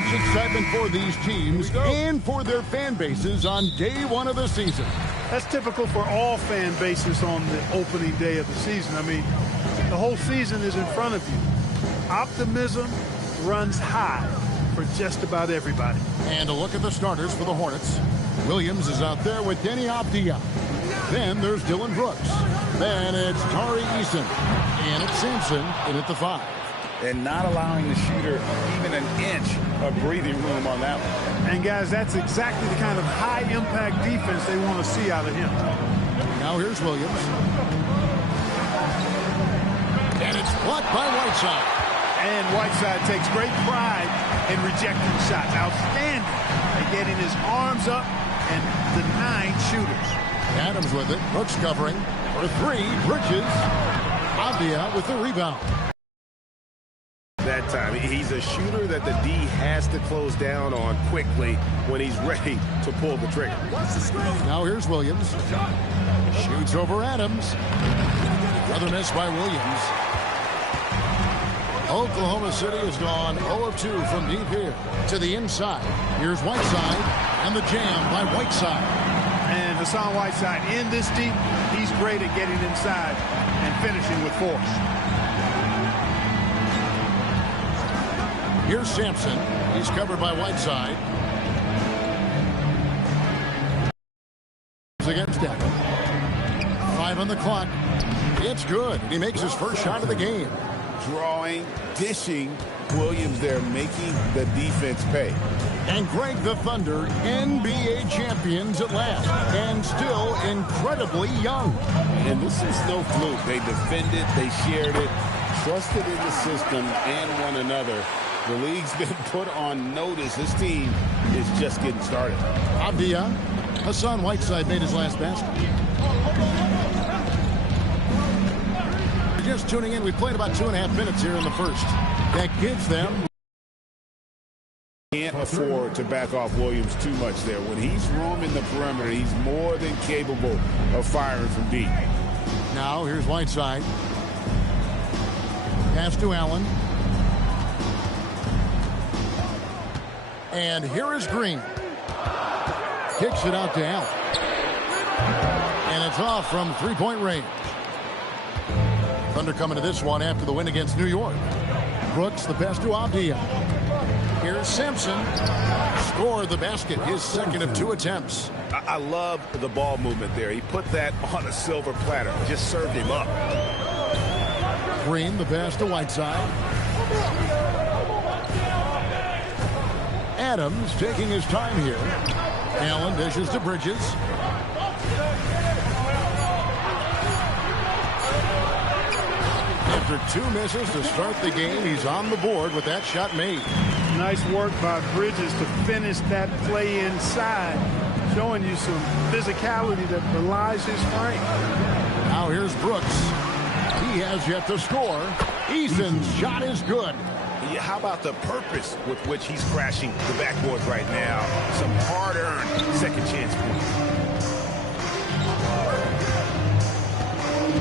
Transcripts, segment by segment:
much excitement for these teams and for their fan bases on day one of the season. That's typical for all fan bases on the opening day of the season. I mean, the whole season is in front of you. Optimism runs high for just about everybody. And a look at the starters for the Hornets. Williams is out there with Denny Abdia. Then there's Dylan Brooks. Then it's Tari Eason. And it's Sampson in at the 5. And not allowing the shooter even an inch of breathing room on that one. And, guys, that's exactly the kind of high-impact defense they want to see out of him. Now here's Williams. And it's blocked by Whiteside. And Whiteside takes great pride in rejecting shots. Outstanding at getting his arms up and denying shooters. Adams with it. Brooks covering. For 3, Bridges. Abdia with the rebound. That time, he's a shooter that the D has to close down on quickly when he's ready to pull the trigger. Now here's Williams. Shoots over Adams. Another miss by Williams. Oklahoma City has gone 0 of 2 from deep here to the inside. Here's Whiteside and the jam by Whiteside. And Hassan Whiteside in this deep, he's great at getting inside and finishing with force. Here's Sampson. He's covered by Whiteside. Against that. 5 on the clock. It's good. He makes his first shot of the game. Drawing, dishing, Williams there making the defense pay. And Greg, the Thunder, NBA champions at last, and still incredibly young. And this is no fluke. They defended, they shared it, trusted in the system and one another. The league's been put on notice. This team is just getting started. Abdia. Hassan Whiteside made his last basket. Just tuning in, we played about 2.5 minutes here in the first. That gives them. Can't afford to back off Williams too much there. When he's roaming the perimeter, he's more than capable of firing from deep. Now here's Whiteside. Pass to Allen. And here is Green. Kicks it out to Allen. And it's off from three-point range. Thunder coming to this one after the win against New York. Brooks, the pass to Abdia. Here's Sampson. Scored the basket, his second of 2 attempts. I love the ball movement there. He put that on a silver platter. Just served him up. Green, the pass to Whiteside. Adams taking his time here. Allen dishes to Bridges. After 2 misses to start the game, he's on the board with that shot made. Nice work by Bridges to finish that play inside, showing you some physicality that belies his frame. Now here's Brooks. He has yet to score. Eason's shot is good. Yeah, how about the purpose with which he's crashing the backboards right now? Some hard-earned second chance points.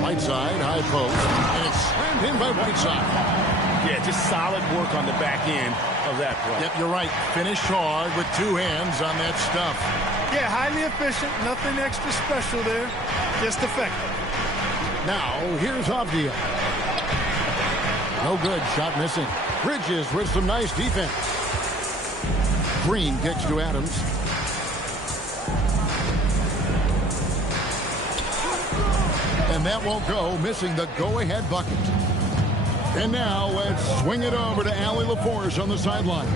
Whiteside, high post, and it's slammed in by Whiteside. Yeah, just solid work on the back end of that play. Yep, you're right. Finished hard with 2 hands on that stuff. Yeah, highly efficient. Nothing extra special there. Just effective. Now, here's Abdia. No good. Shot missing. Bridges with some nice defense. Green kicks to Adams. And that won't go, missing the go-ahead bucket. And now let's swing it over to Allie LaForce on the sideline.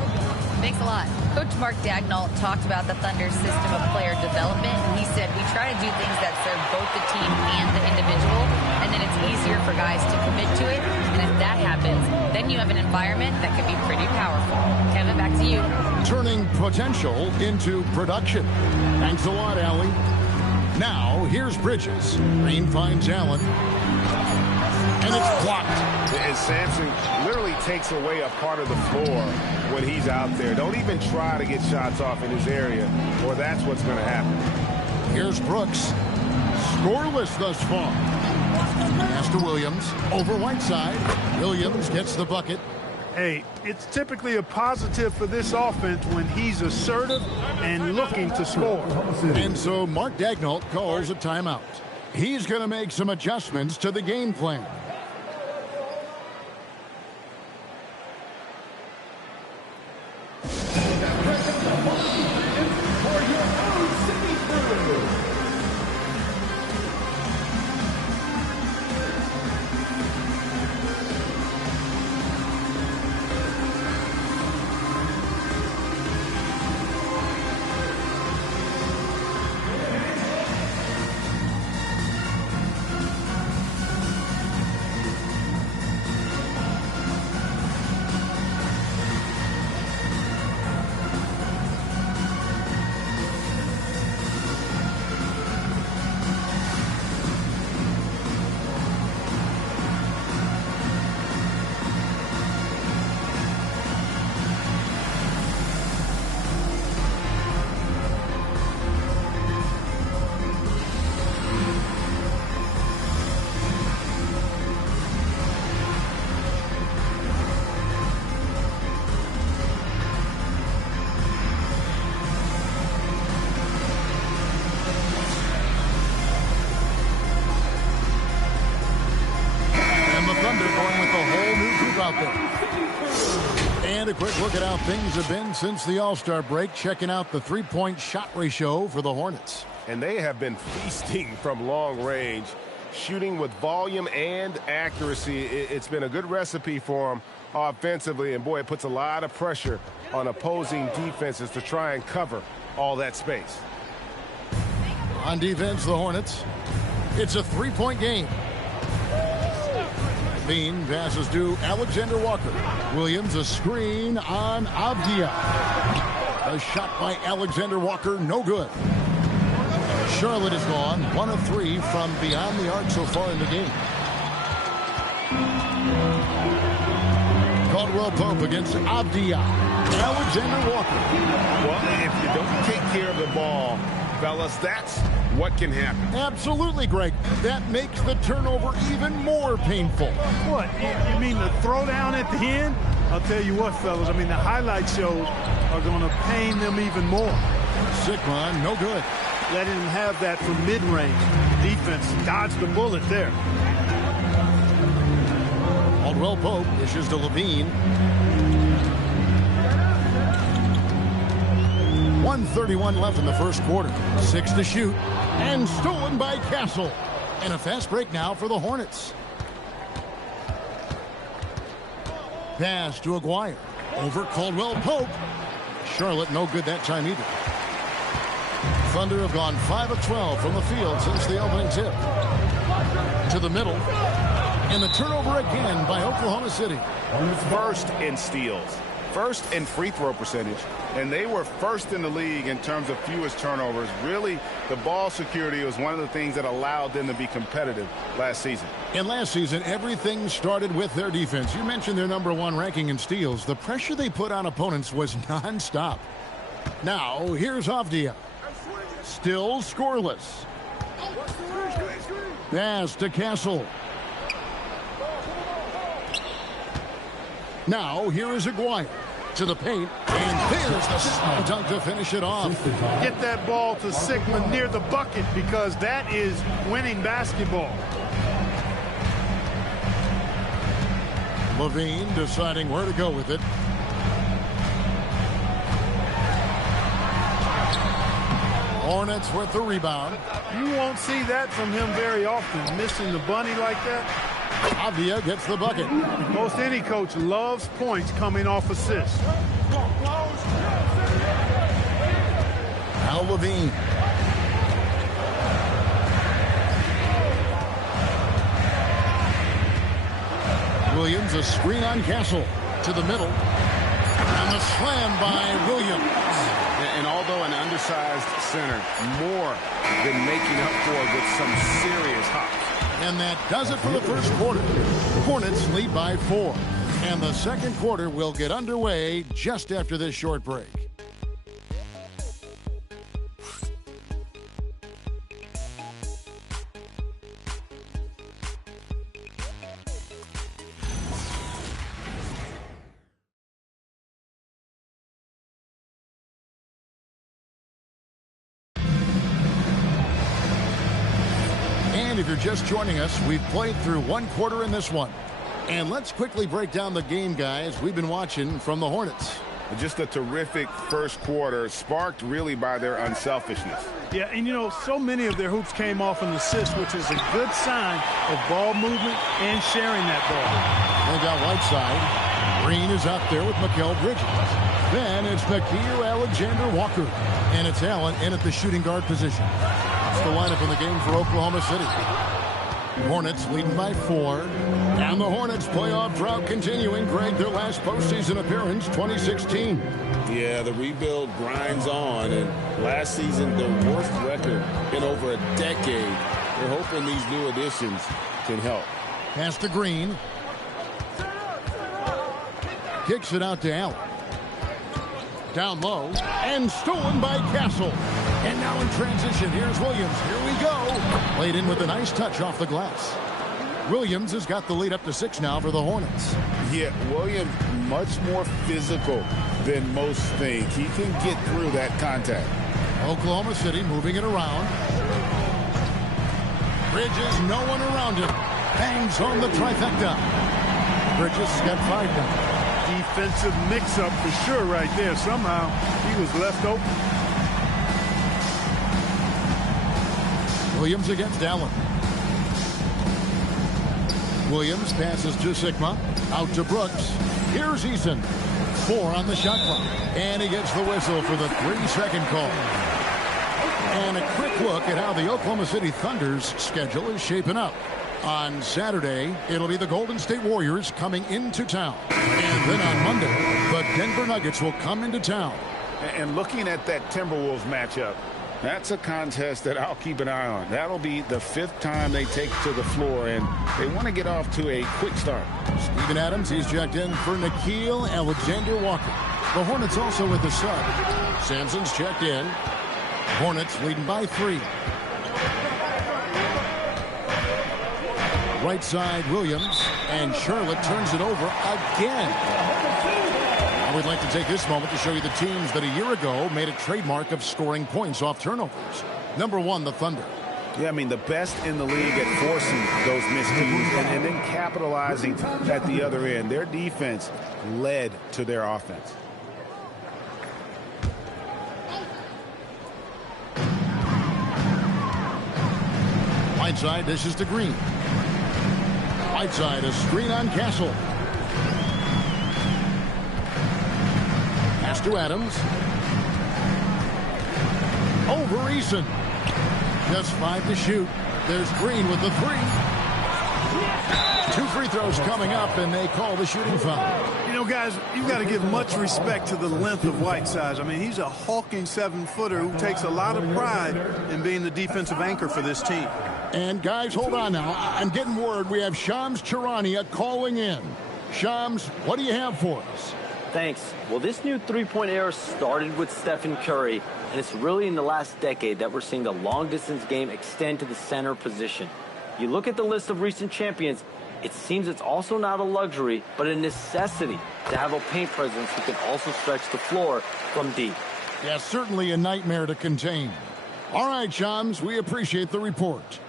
Thanks a lot. Coach Mark Dagnall talked about the Thunder's system of player development. He said, we try to do things that serve both the team and the individual, and then it's easier for guys to commit to it. And if that happens, then you have an environment that can be pretty powerful. Kevin, back to you. Turning potential into production. Thanks a lot, Allie. Now, here's Bridges. Green finds Allen. And it's blocked. And Sampson literally takes away a part of the floor when he's out there. Don't even try to get shots off in his area, or that's what's going to happen. Here's Brooks. Scoreless thus far. Pass to Williams. Over Whiteside. Williams gets the bucket. Hey, it's typically a positive for this offense when he's assertive and looking to score. And so Mark Daignault calls a timeout. He's going to make some adjustments to the game plan. And a quick look at how things have been since the All-Star break. Checking out the three-point shot ratio for the Hornets. And they have been feasting from long range, shooting with volume and accuracy. It's been a good recipe for them offensively. And, boy, it puts a lot of pressure on opposing defenses to try and cover all that space. On defense, the Hornets. It's a three-point game. Bean passes to Alexander Walker. Williams, a screen on Avdia. A shot by Alexander Walker, no good. Charlotte is gone, 1 of 3 from beyond the arc so far in the game. Caldwell Pope against Avdia. Alexander Walker. Well, if you don't take care of the ball, fellas, that's what can happen. Absolutely, Greg. That makes the turnover even more painful. What? You mean the throwdown at the end? I'll tell you what, fellas. I mean, the highlight shows are going to pain them even more. Sikron, no good. Letting him have that from mid-range. Defense dodged the bullet there. Caldwell Pope dishes to Levine. 1:31 left in the first quarter. 6 to shoot. And stolen by Castle. And a fast break now for the Hornets. Pass to Aguirre. Over Caldwell Pope. Charlotte no good that time either. Thunder have gone 5 of 12 from the field since the opening tip. To the middle. And the turnover again by Oklahoma City. First in steals. First in free throw percentage. And they were first in the league in terms of fewest turnovers. Really, the ball security was one of the things that allowed them to be competitive last season. And last season, everything started with their defense. You mentioned their #1 ranking in steals. The pressure they put on opponents was nonstop. Now, here's Avdia. Still scoreless. Pass to Castle. Now, here is Aguirre. To the paint, and there's the slam dunk to finish it off. Get that ball to Sigma near the bucket because that is winning basketball. Levine deciding where to go with it. Hornets with the rebound. You won't see that from him very often, missing the bunny like that. Avdia gets the bucket. Most any coach loves points coming off assists. Now Levine. Williams, a screen on Castle. To the middle. And the slam by Williams. And although an undersized center, more than making up for it with some serious hops. And that does it for the first quarter. Hornets lead by 4. And the second quarter will get underway just after this short break. just joining us, we've played through one quarter in this one. And let's quickly break down the game, guys, we've been watching from the Hornets. Just a terrific first quarter, sparked really by their unselfishness. Yeah, and you know, so many of their hoops came off an assist, which is a good sign of ball movement and sharing that ball. They got Whiteside. Green is out there with Mikal Bridges. Then it's Nickeil Alexander-Walker. And it's Allen in at the shooting guard position. That's the lineup in the game for Oklahoma City. Hornets leading by 4. And the Hornets playoff drought continuing. Greg, their last postseason appearance, 2016. Yeah, the rebuild grinds on. And last season, their worst record in over a decade. We're hoping these new additions can help. Pass to Green. Kicks it out to Allen. Down low. And stolen by Castle. And now in transition, here's Williams. Here we go. Laid in with a nice touch off the glass. Williams has got the lead up to 6 now for the Hornets. Yeah, Williams much more physical than most think. He can get through that contact. Oklahoma City moving it around. Bridges, no one around him. Bangs home the trifecta. Bridges has got 5 now. Defensive mix-up for sure right there. Somehow he was left open. Williams against Allen. Williams passes to Sigma. Out to Brooks. Here's Eason. 4 on the shot clock. And he gets the whistle for the 3-second call. And a quick look at how the Oklahoma City Thunder's schedule is shaping up. On Saturday, it'll be the Golden State Warriors coming into town. And then on Monday, the Denver Nuggets will come into town. And looking at that Timberwolves matchup, that's a contest that I'll keep an eye on. That'll be the 5th time they take to the floor, and they want to get off to a quick start. Steven Adams, he's checked in for Nickeil Alexander-Walker. The Hornets also with the sub. Sampson's checked in. Hornets leading by 3. Right side, Williams, and Charlotte turns it over again. I would like to take this moment to show you the teams that a year ago made a trademark of scoring points off turnovers. Number 1, the Thunder. Yeah, I mean, the best in the league at forcing those miscues and then capitalizing at the other end. Their defense led to their offense. Whiteside dishes to Green. Whiteside, a screen on Castle. Pass to Adams. Over Eason. Just 5 to shoot. There's Green with the 3. 2 free throws coming up, and they call the shooting foul. You know, guys, you've got to give much respect to the length of Whiteside. I mean, he's a hulking 7-footer who takes a lot of pride in being the defensive anchor for this team. And guys, hold on now. I'm getting word we have Shams Charania calling in. Shams, what do you have for us? Thanks. Well, this new three-point era started with Stephen Curry, and it's really in the last decade that we're seeing the long-distance game extend to the center position. You look at the list of recent champions, it seems it's also not a luxury, but a necessity to have a paint presence who can also stretch the floor from deep. Yeah, certainly a nightmare to contain. All right, Shams, we appreciate the report.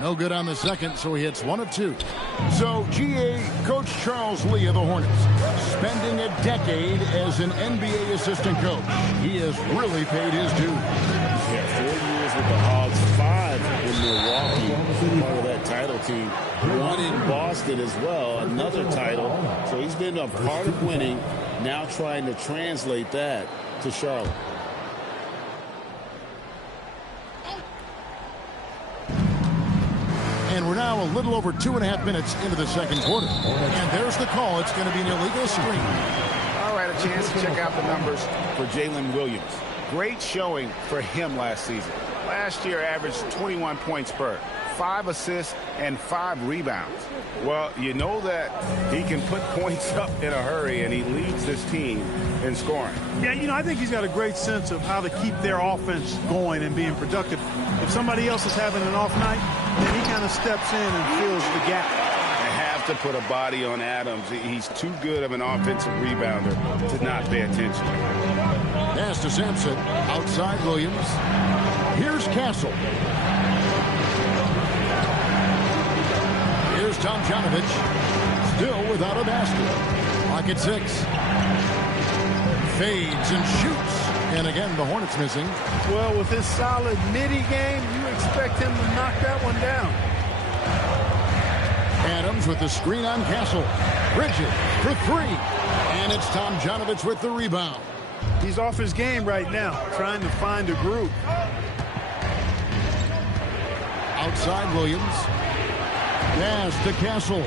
No good on the second, so he hits 1 of 2. So, GA, Coach Charles Lee of the Hornets, spending a decade as an NBA assistant coach. He has really paid his dues. Yeah, 4 years with the Hogs, 5 in Milwaukee, part of that title team. 1 in Boston as well, another title. So he's been a part of winning, now trying to translate that to Charlotte. And we're now a little over 2.5 minutes into the second quarter. And there's the call. It's going to be an illegal screen. All right, a chance to check out the numbers for Jalen Williams. Great showing for him last season. Last year averaged 21 points per, 5 assists, and 5 rebounds. Well, you know that he can put points up in a hurry, and he leads this team in scoring. Yeah, you know, I think he's got a great sense of how to keep their offense going and being productive. If somebody else is having an off night, then he kind of steps in and fills the gap. At to put a body on Adams. He's too good of an offensive rebounder to not pay attention. Pass to Sampson. Outside Williams. Here's Castle. Here's Tomjanovich. Still without a basket. Clock at 6. Fades and shoots. And again, the Hornets missing. Well, with his solid midi game, you expect him to knock that one down. Adams with the screen on Castle. Bridges for 3. And it's Tomjanovich with the rebound. He's off his game right now, trying to find a groove. Outside Williams. Pass to Castle.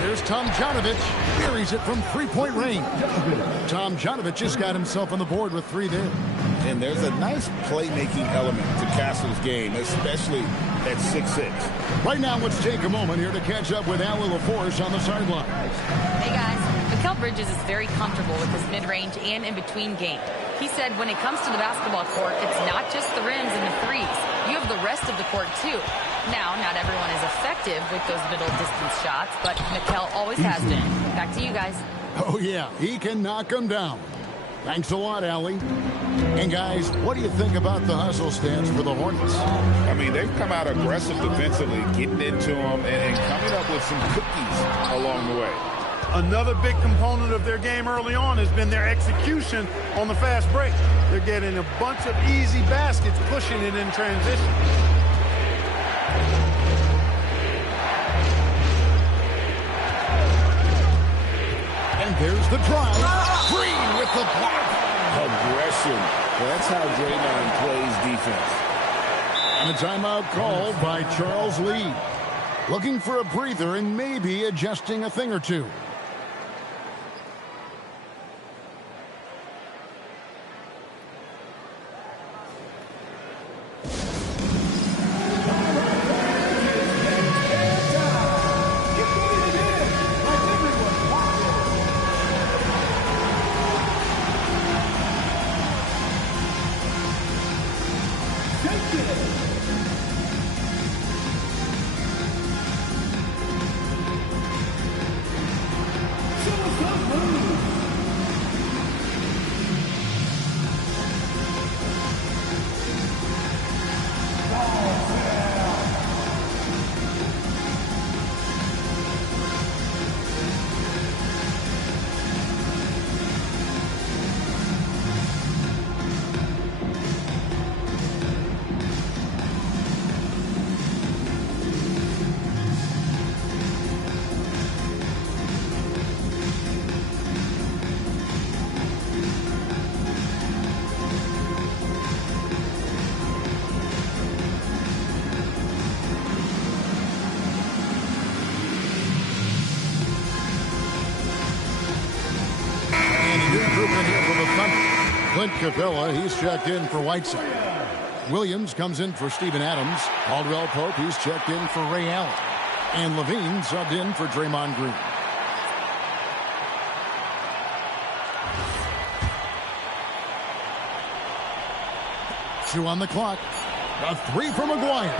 Here's Tomjanovich. Buries it from three-point range. Tomjanovich just got himself on the board with 3 there. And there's a nice playmaking element to Castle's game, especially at 6'6". Right now, let's take a moment here to catch up with Allie LaForce on the sideline. Hey, guys. Mikal Bridges is very comfortable with his mid-range and in-between game. He said when it comes to the basketball court, it's not just the rims and the threes. You have the rest of the court, too. Now, not everyone is effective with those middle-distance shots, but Mikal always has been. Back to you guys. Oh, yeah, he can knock them down. Thanks a lot, Allie. And, guys, what do you think about the hustle stance for the Hornets? I mean, they've come out aggressive defensively, getting into them and coming up with some cookies along the way. Another big component of their game early on has been their execution on the fast break. They're getting a bunch of easy baskets, pushing it in transition. And there's the drive. Green with the block. Aggression. Well, that's how Draymond plays defense. And a timeout called by Charles Lee. Looking for a breather and maybe adjusting a thing or two. Clint Capella, he's checked in for Whiteside. Williams comes in for Steven Adams. Caldwell Pope, he's checked in for Ray Allen. And Levine subbed in for Draymond Green. Two on the clock. A 3 from McGuire.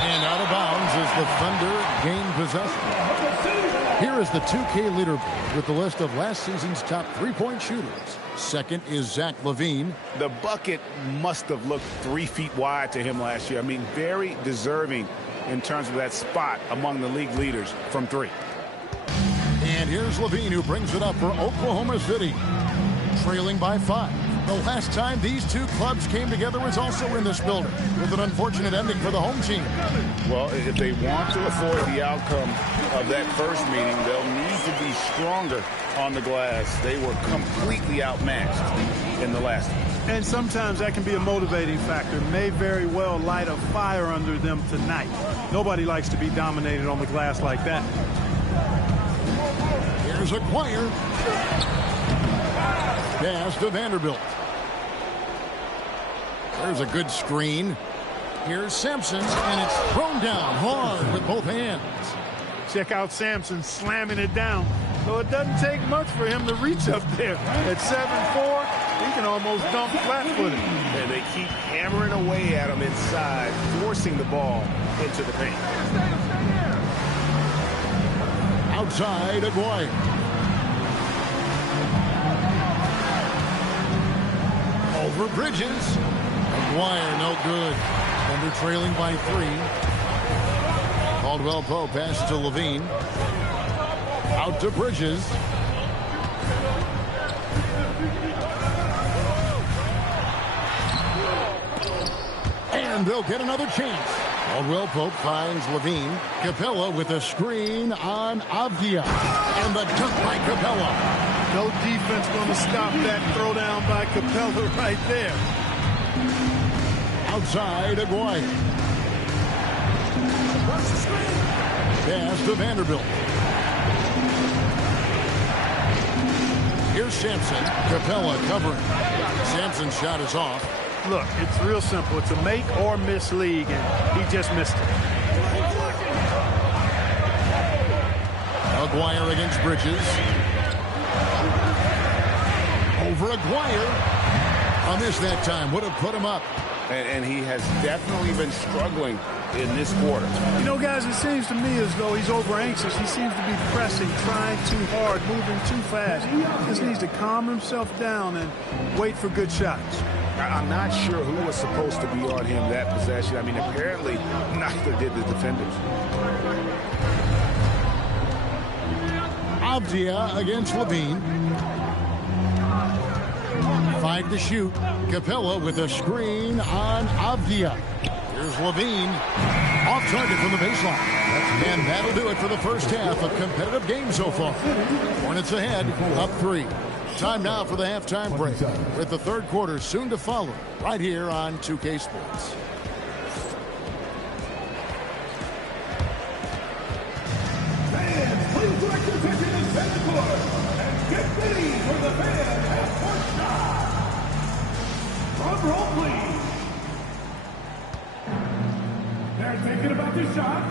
And out of bounds as the Thunder gain possession. Here is the 2K leaderboard with the list of last season's top three-point shooters. Second is Zach LaVine. The bucket must have looked 3 feet wide to him last year. I mean, very deserving in terms of that spot among the league leaders from 3. And here's LaVine, who brings it up for Oklahoma City, trailing by 5. The last time these two clubs came together was also in this building, with an unfortunate ending for the home team. Well, if they want to avoid the outcome of that first meeting, they'll need to be stronger on the glass. They were completely outmatched in the last one. And sometimes that can be a motivating factor. May very well light a fire under them tonight. Nobody likes to be dominated on the glass like that. Here's Acquire. Pass to Vanderbilt. There's a good screen. Here's Sampson, and it's thrown down hard with both hands. Check out Sampson slamming it down. So it doesn't take much for him to reach up there. At 7'4", he can almost dunk flat-footed. And they keep hammering away at him inside, forcing the ball into the paint. Outside, Aguirre. Over Bridges. Aguirre, no good. Thunder trailing by 3. Caldwell Pope passes to Levine. Out to Bridges. And they'll get another chance. Caldwell Pope finds Levine. Capella with a screen on Avdia. And the dunk by Capella. No defense going to stop that throwdown by Capella right there. Outside, Aguirre. Pass to Vanderbilt. Here's Sampson. Capella covering. Sampson's shot is off. Look, it's real simple. It's a make or miss league, and he just missed it. Aguirre against Bridges. Over Aguirre. A miss that time. Would have put him up. And he has definitely been struggling in this quarter. You know, guys, it seems to me as though he's over anxious. He seems to be pressing, trying too hard, moving too fast. He just needs to calm himself down and wait for good shots. I'm not sure who was supposed to be on him that possession. I mean, apparently neither did the defenders. Avdia against Levine. 5 to shoot. Capella with a screen on Avdia. Here's Levine. Off target from the baseline. And that'll do it for the first half of competitive game so far. Hornets ahead, up 3. Time now for the halftime break, with the third quarter soon to follow, right here on 2K Sports. Fans, please direct your attention to center court and get ready for the fan half-court shot. Drum roll, please. They're thinking about the shot.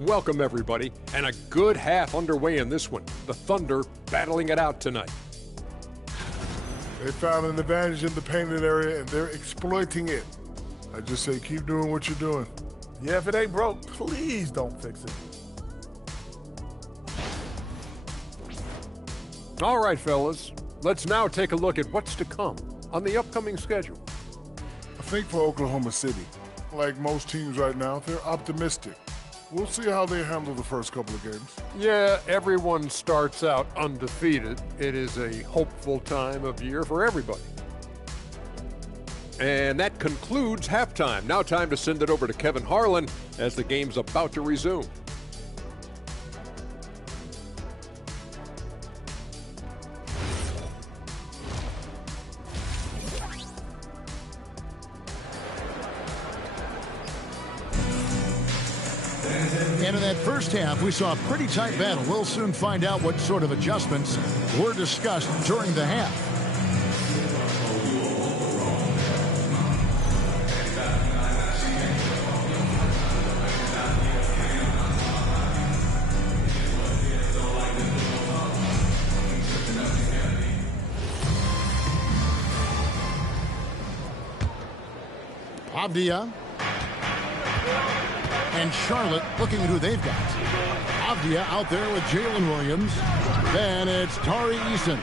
Welcome, everybody, and a good half underway in this one. The Thunder battling it out tonight. They found an advantage in the painted area, and they're exploiting it. I just say keep doing what you're doing. Yeah, if it ain't broke, please don't fix it. All right, fellas, let's now take a look at what's to come on the upcoming schedule. I think for Oklahoma City, like most teams right now, they're optimistic. We'll see how they handle the first couple of games. Yeah, everyone starts out undefeated. It is a hopeful time of year for everybody. And that concludes halftime. Now time to send it over to Kevin Harlan as the game's about to resume. And in that first half, we saw a pretty tight battle. We'll soon find out what sort of adjustments were discussed during the half. Avdia. And Charlotte looking at who they've got. Avdia out there with Jalen Williams. Then it's Tari Eason.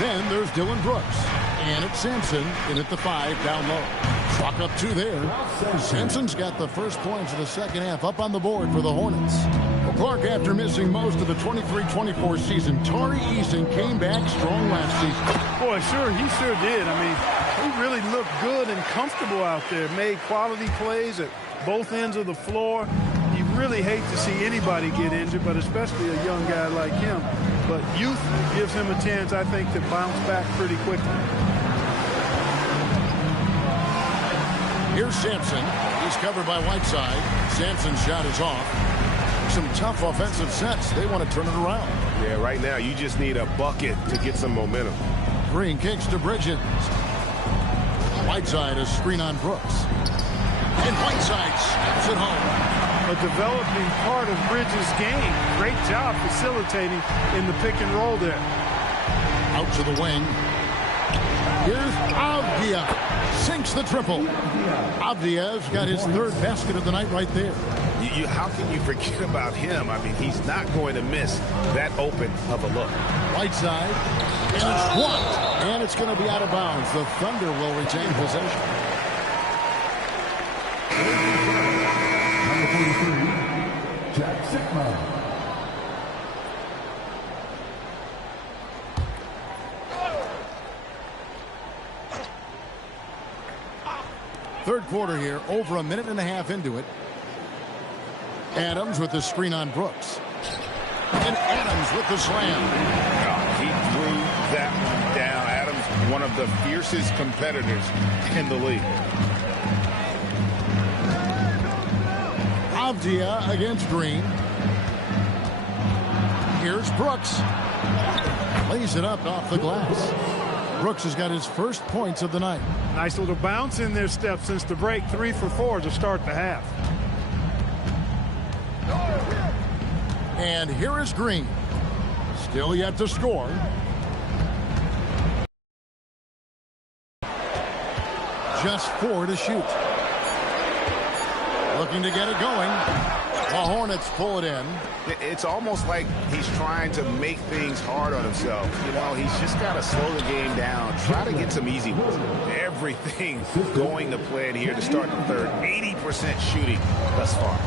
Then there's Dylan Brooks. And it's Sampson in at the 5 down low. Clock up 2 there. Sampson's got the first points of the second half up on the board for the Hornets. Well, Clark, after missing most of the 23-24 season, Tari Eason came back strong last season. Boy, he sure did. I mean, he really looked good and comfortable out there. Made quality plays at both ends of the floor. You really hate to see anybody get injured, but especially a young guy like him. But youth gives him a chance, I think, to bounce back pretty quickly. Here's Sampson. He's covered by Whiteside. Sampson's shot is off. Some tough offensive sets. They want to turn it around. Yeah, right now you just need a bucket to get some momentum. Green kicks to Bridges. Whiteside, a screen on Brooks. And Whiteside snaps it home. A developing part of Bridges' game. Great job facilitating in the pick and roll there. Out to the wing. Here's Avdia. Sinks the triple. Avdia's got his third basket of the night right there. How can you forget about him? I mean, he's not going to miss that open of a look. Whiteside. And it's blocked. And it's going to be out of bounds. The Thunder will retain possession. Number 43, Jack Sigma. Third quarter here, over a minute and a half into it. Adams with the screen on Brooks. And Adams with the slam. He threw that one down. Adams, one of the fiercest competitors in the league. Avdia against Green. Here's Brooks. Lays it up off the glass. Brooks has got his first points of the night. Nice little bounce in their step since the break. 3 for 4 to start the half. And here is Green. Still yet to score. Just 4 to shoot. Looking to get it going. The Hornets pull it in. It's almost like he's trying to make things hard on himself. You know, he's just got to slow the game down. Try to get some easy ones. Everything going to plan here to start the third. 80% shooting thus far.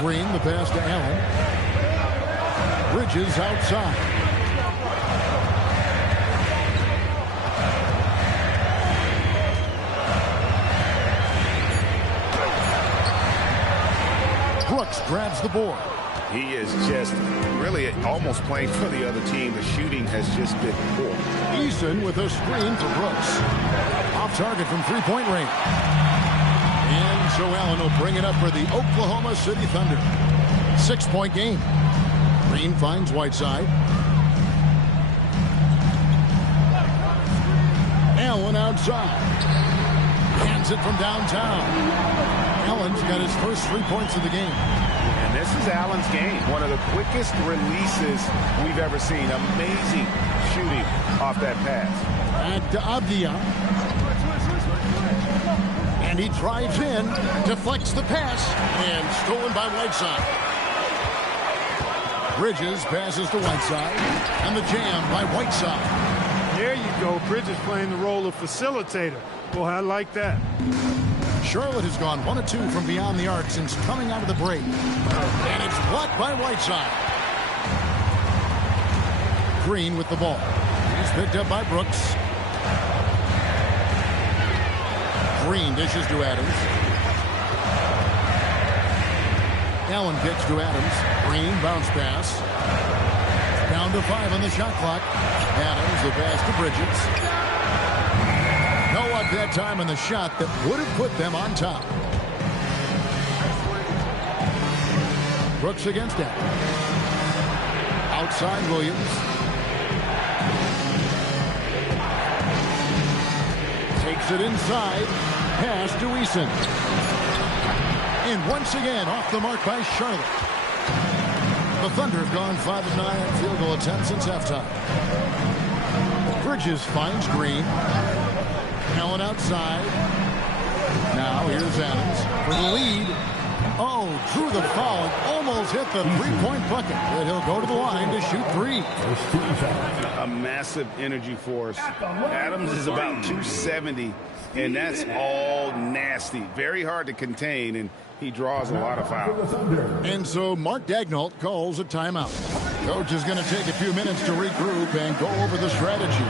Green, the pass to Allen. Bridges outside. Brooks grabs the board. He is just really almost playing for the other team. The shooting has just been poor. Eason with a screen for Brooks. Off target from three-point range. And so Allen will bring it up for the Oklahoma City Thunder. 6-point game. Green finds Whiteside. Allen outside. Hands it from downtown. Allen's got his first 3 points of the game. And this is Allen's game. One of the quickest releases we've ever seen. Amazing shooting off that pass. And Avdia. And he drives in, deflects the pass, and stolen by Whiteside. Bridges passes to Whiteside, and the jam by Whiteside. There you go. Bridges playing the role of facilitator. Boy, I like that. Charlotte has gone 1 of 2 from beyond the arc since coming out of the break. And it's blocked by Whiteside. Green with the ball. He's picked up by Brooks. Green dishes to Adams. Allen kicks to Adams. Green bounce pass. Down to 5 on the shot clock. Adams the pass to Bridges. No luck that time on the shot that would have put them on top. Brooks against Adams. Outside Williams. Takes it inside. Pass to Eason. And once again off the mark by Charlotte. The Thunder have gone 5 of 9 on field goal attempts since halftime. Bridges finds Green. Allen outside. Now here's Adams for the lead. Oh, drew the foul and almost hit the three-point bucket. But he'll go to the line to shoot 3. A massive energy force. Adams is about 270, and that's all nasty. Very hard to contain, and he draws a lot of fouls. And so Mark Daigneault calls a timeout. Coach is going to take a few minutes to regroup and go over the strategy.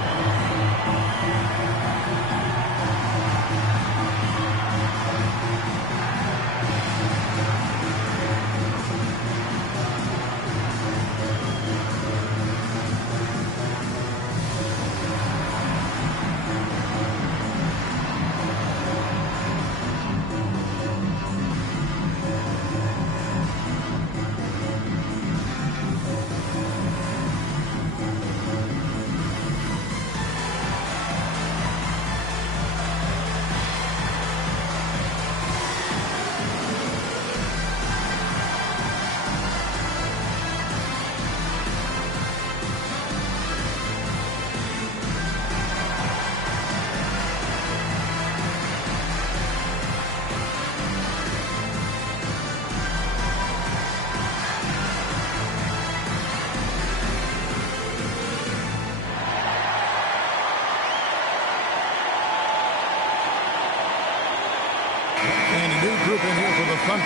group in here for the Thunder.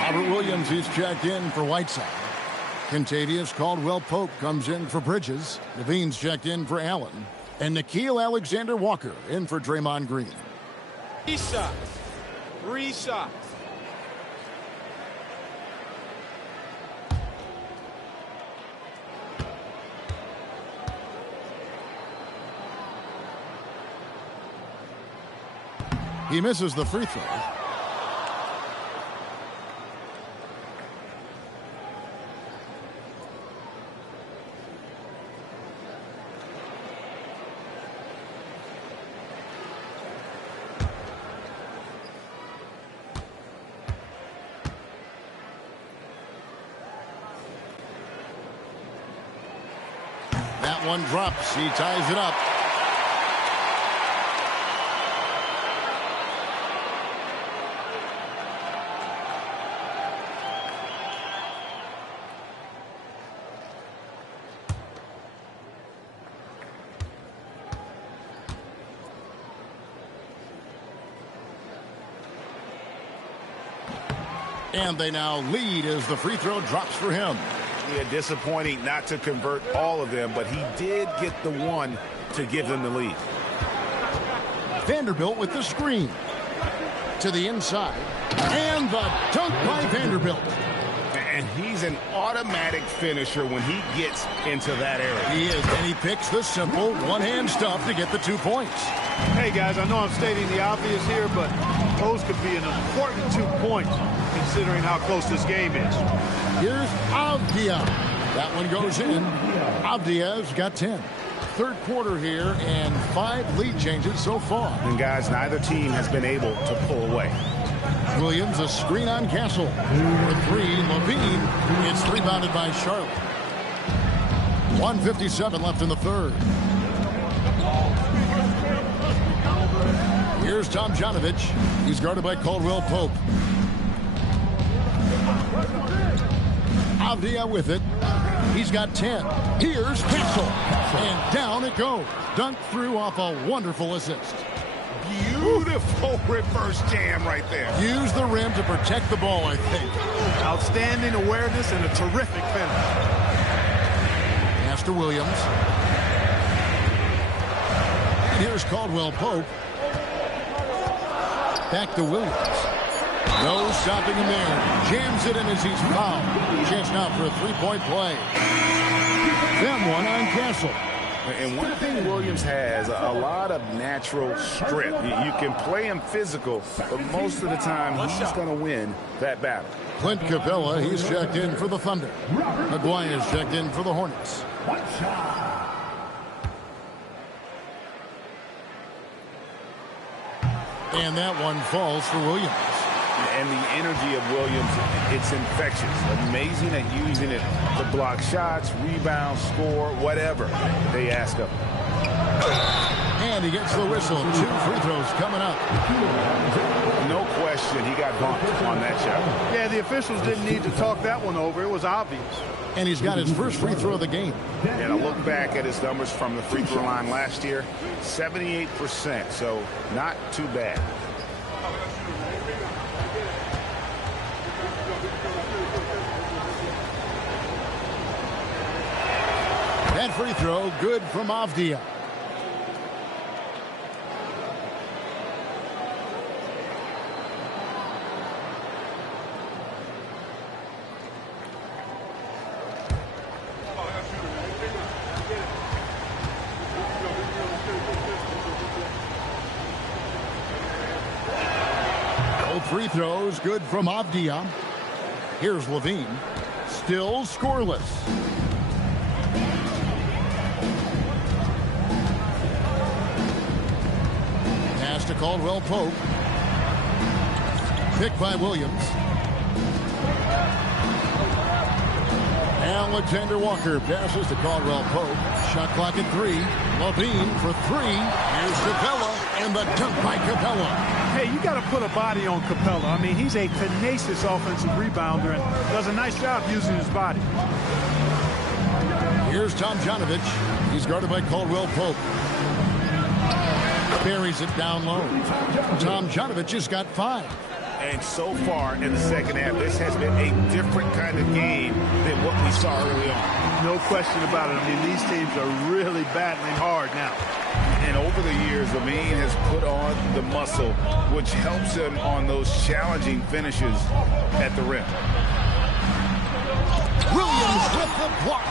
Robert Williams, he's checked in for Whiteside. Contavious Caldwell-Pope comes in for Bridges. Levine's checked in for Allen. And Nickeil Alexander-Walker in for Draymond Green. 3 shots. 3 shots. He misses the free throw. That one drops. He ties it up. And they now lead as the free throw drops for him. Yeah, disappointing not to convert all of them, but he did get the one to give them the lead. Vanderbilt with the screen. To the inside. And the dunk by Vanderbilt. And he's an automatic finisher when he gets into that area. He is, and he picks the simple one-hand stuff to get the 2 points. Hey, guys, I know I'm stating the obvious here, but those could be an important 2 points considering how close this game is. Here's Avdia. That one goes in. Avdia's got 10. Third quarter here and 5 lead changes so far. And, guys, neither team has been able to pull away. Williams, a screen on Castle. For 3, Levine. It's rebounded by Charlotte. 1:57 left in the third. Here's Tomjanovich. He's guarded by Caldwell-Pope. Avdia with it. He's got 10. Here's Castle. And down it goes. Dunked through off a wonderful assist. Beautiful reverse jam right there. Use the rim to protect the ball, I think. Outstanding awareness and a terrific finish. Pass to Williams. And here's Caldwell-Pope. Back to Williams. No stopping him there. Jams it in as he's fouled. Chance now for a three-point play. Then one on Castle. And one thing Williams has, a lot of natural strength. You can play him physical, but most of the time he's going to win that battle. Clint Capella, he's checked in for the Thunder. McGuire's checked in for the Hornets. And that one falls for Williams. And the energy of Williams, it's infectious. Amazing at using it to block shots, rebound, score, whatever they ask of him. And he gets the whistle. 2 free throws coming up. No question he got bumped on that shot. Yeah, the officials didn't need to talk that one over. It was obvious. And he's got his first free throw of the game. And I look back at his numbers from the free throw line last year, 78%, so not too bad. That free throw good from Avdia. Both free throws good from Avdia. Here's Levine. Still scoreless. To Caldwell-Pope. Picked by Williams. Alexander-Walker passes to Caldwell-Pope. Shot clock at 3. Levine for 3. Here's Capella, and the dunk by Capella. Hey, you got to put a body on Capella. I mean, he's a tenacious offensive rebounder and does a nice job using his body. Here's Tomjanovich. He's guarded by Caldwell-Pope. Buries it down low. Tomjanovich has got 5. And so far in the second half, this has been a different kind of game than what we saw early on. No question about it. I mean, these teams are really battling hard now. And over the years, Amin has put on the muscle, which helps him on those challenging finishes at the rim. Williams with the block.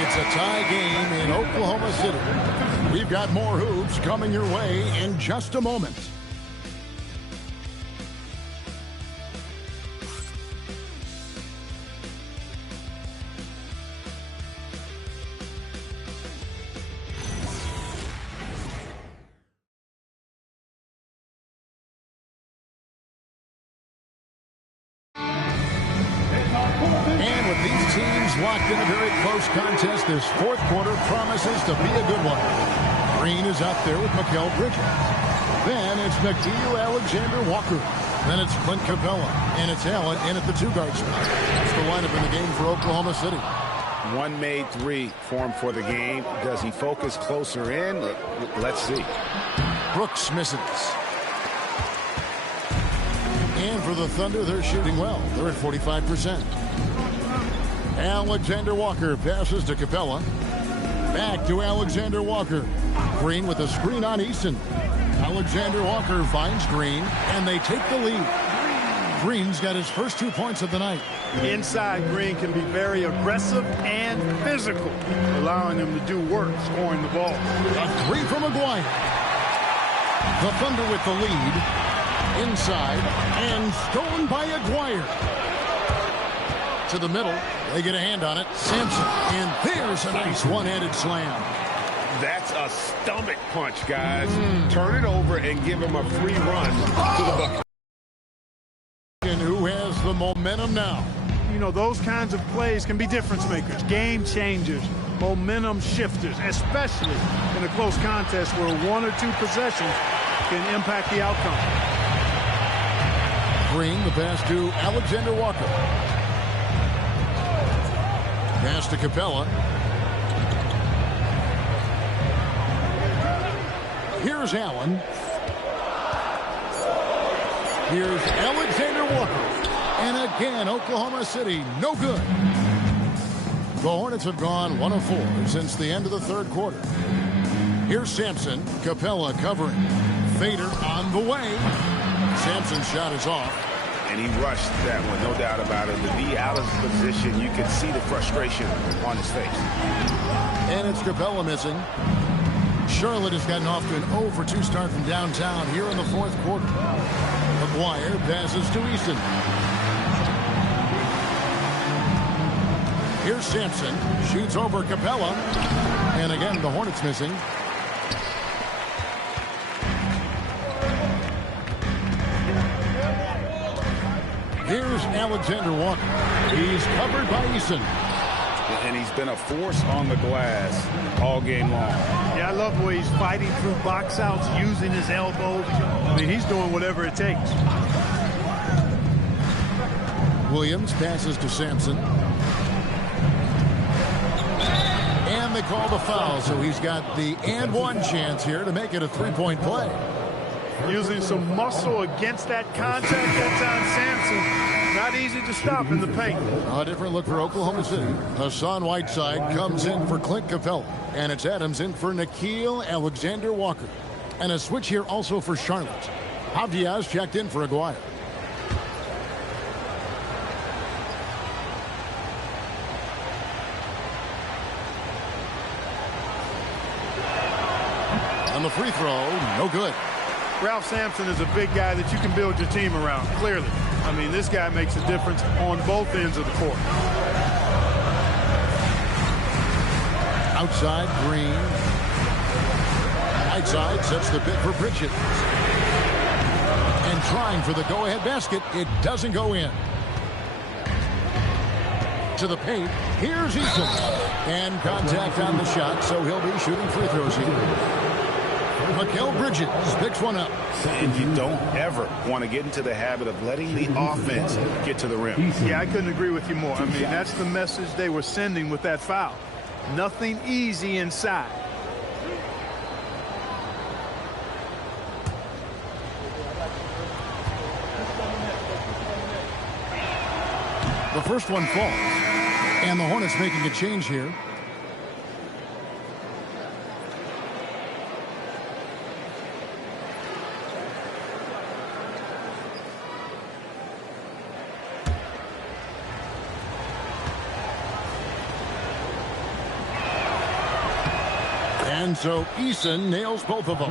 It's a tie game in Oklahoma City. We've got more hoops coming your way in just a moment. And with these teams locked in a very close contest, this fourth quarter promises to be a good one. Green is out there with Mikal Bridges. Then it's Nickeil Alexander-Walker. Then it's Clint Capella. And it's Allen in at the two-guard spot. That's the lineup in the game for Oklahoma City. One made three for him for the game. Does he focus closer in? Let's see. Brooks misses. And for the Thunder, they're shooting well. They're at 45%. Alexander Walker passes to Capella. Back to Alexander Walker. Green with a screen on Easton. Alexander Walker finds Green, and they take the lead. Green's got his first 2 points of the night. Inside, Green can be very aggressive and physical, allowing him to do work scoring the ball. A three from Maguire. The Thunder with the lead. Inside, and stolen by Aguirre. To the middle, they get a hand on it. Sampson, and there's a nice one-handed slam. That's a stomach punch, guys. Turn it over and give him a free run to the bucket. And who has the momentum now? You know, those kinds of plays can be difference makers, game changers, momentum shifters, especially in a close contest where one or two possessions can impact the outcome. Green, the pass to Alexander Walker. Pass to Capella. Here's Allen. Here's Alexander Walker. And again, Oklahoma City, no good. The Hornets have gone 1 of 4 since the end of the third quarter. Here's Sampson. Capella covering. Fader on the way. Sampson's shot is off. And he rushed that one, no doubt about it. To be out of position, you can see the frustration on his face. And it's Capella missing. Charlotte has gotten off to an 0 for 2 start from downtown here in the fourth quarter. Maguire passes to Easton. Here's Sampson. Shoots over Capella. And again, the Hornets missing. Here's Alexander Walker. He's covered by Easton. And he's been a force on the glass all game long. Yeah, I love the way he's fighting through box outs, using his elbows. I mean, he's doing whatever it takes. Williams passes to Sampson. And they call the foul, so he's got the and one chance here to make it a three-point play. Using some muscle against that contact that time, Sampson. Not easy to stop in the paint. A different look for Oklahoma City. Hassan Whiteside comes in for Clint Capella. And it's Adams in for Nickeil Alexander Walker. And a switch here also for Charlotte. Diaz checked in for Aguirre. On the free throw, no good. Ralph Sampson is a big guy that you can build your team around, clearly. I mean, this guy makes a difference on both ends of the court. Outside, Green. Whiteside sets the bit for Bridges. And trying for the go-ahead basket. It doesn't go in. To the paint. Here's Easton. And contact on the shot, so he'll be shooting free throws here. Mikal Bridges picks one up. And you don't ever want to get into the habit of letting the offense get to the rim. Yeah, I couldn't agree with you more. I mean, that's the message they were sending with that foul. Nothing easy inside. The first one falls. And the Hornets making a change here. And so Eason nails both of them.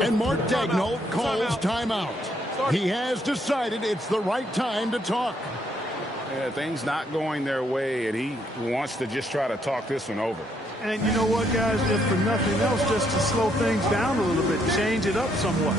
And Mark Daigneault calls timeout. He has decided it's the right time to talk. Yeah, things not going their way, and he wants to just try to talk this one over. And you know what, guys? If for nothing else, just to slow things down a little bit, change it up somewhat.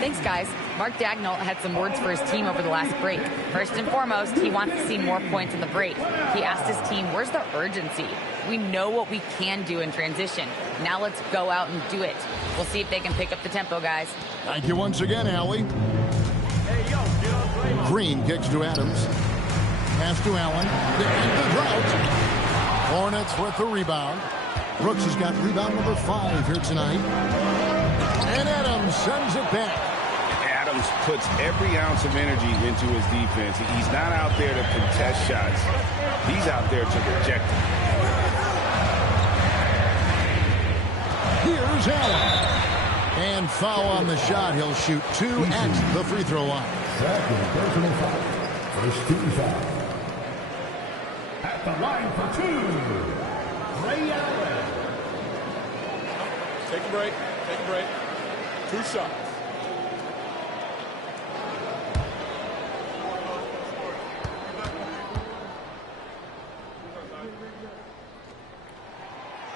Thanks, guys. Mark Daigneault had some words for his team over the last break. First and foremost, he wants to see more points in the break. He asked his team, where's the urgency? We know what we can do in transition. Now let's go out and do it. We'll see if they can pick up the tempo, guys. Thank you once again, Allie. Green kicks to Adams. Pass to Allen. The drought. Hornets with the rebound. Brooks has got rebound number 5 here tonight. And Adams sends it back. Adams puts every ounce of energy into his defense. He's not out there to contest shots. He's out there to reject them. Here's Allen. And foul on the shot. He'll shoot 2 at the free throw line. First team foul. At the line for 2, Ray Allen. Take a break. Take a break. 2 shots.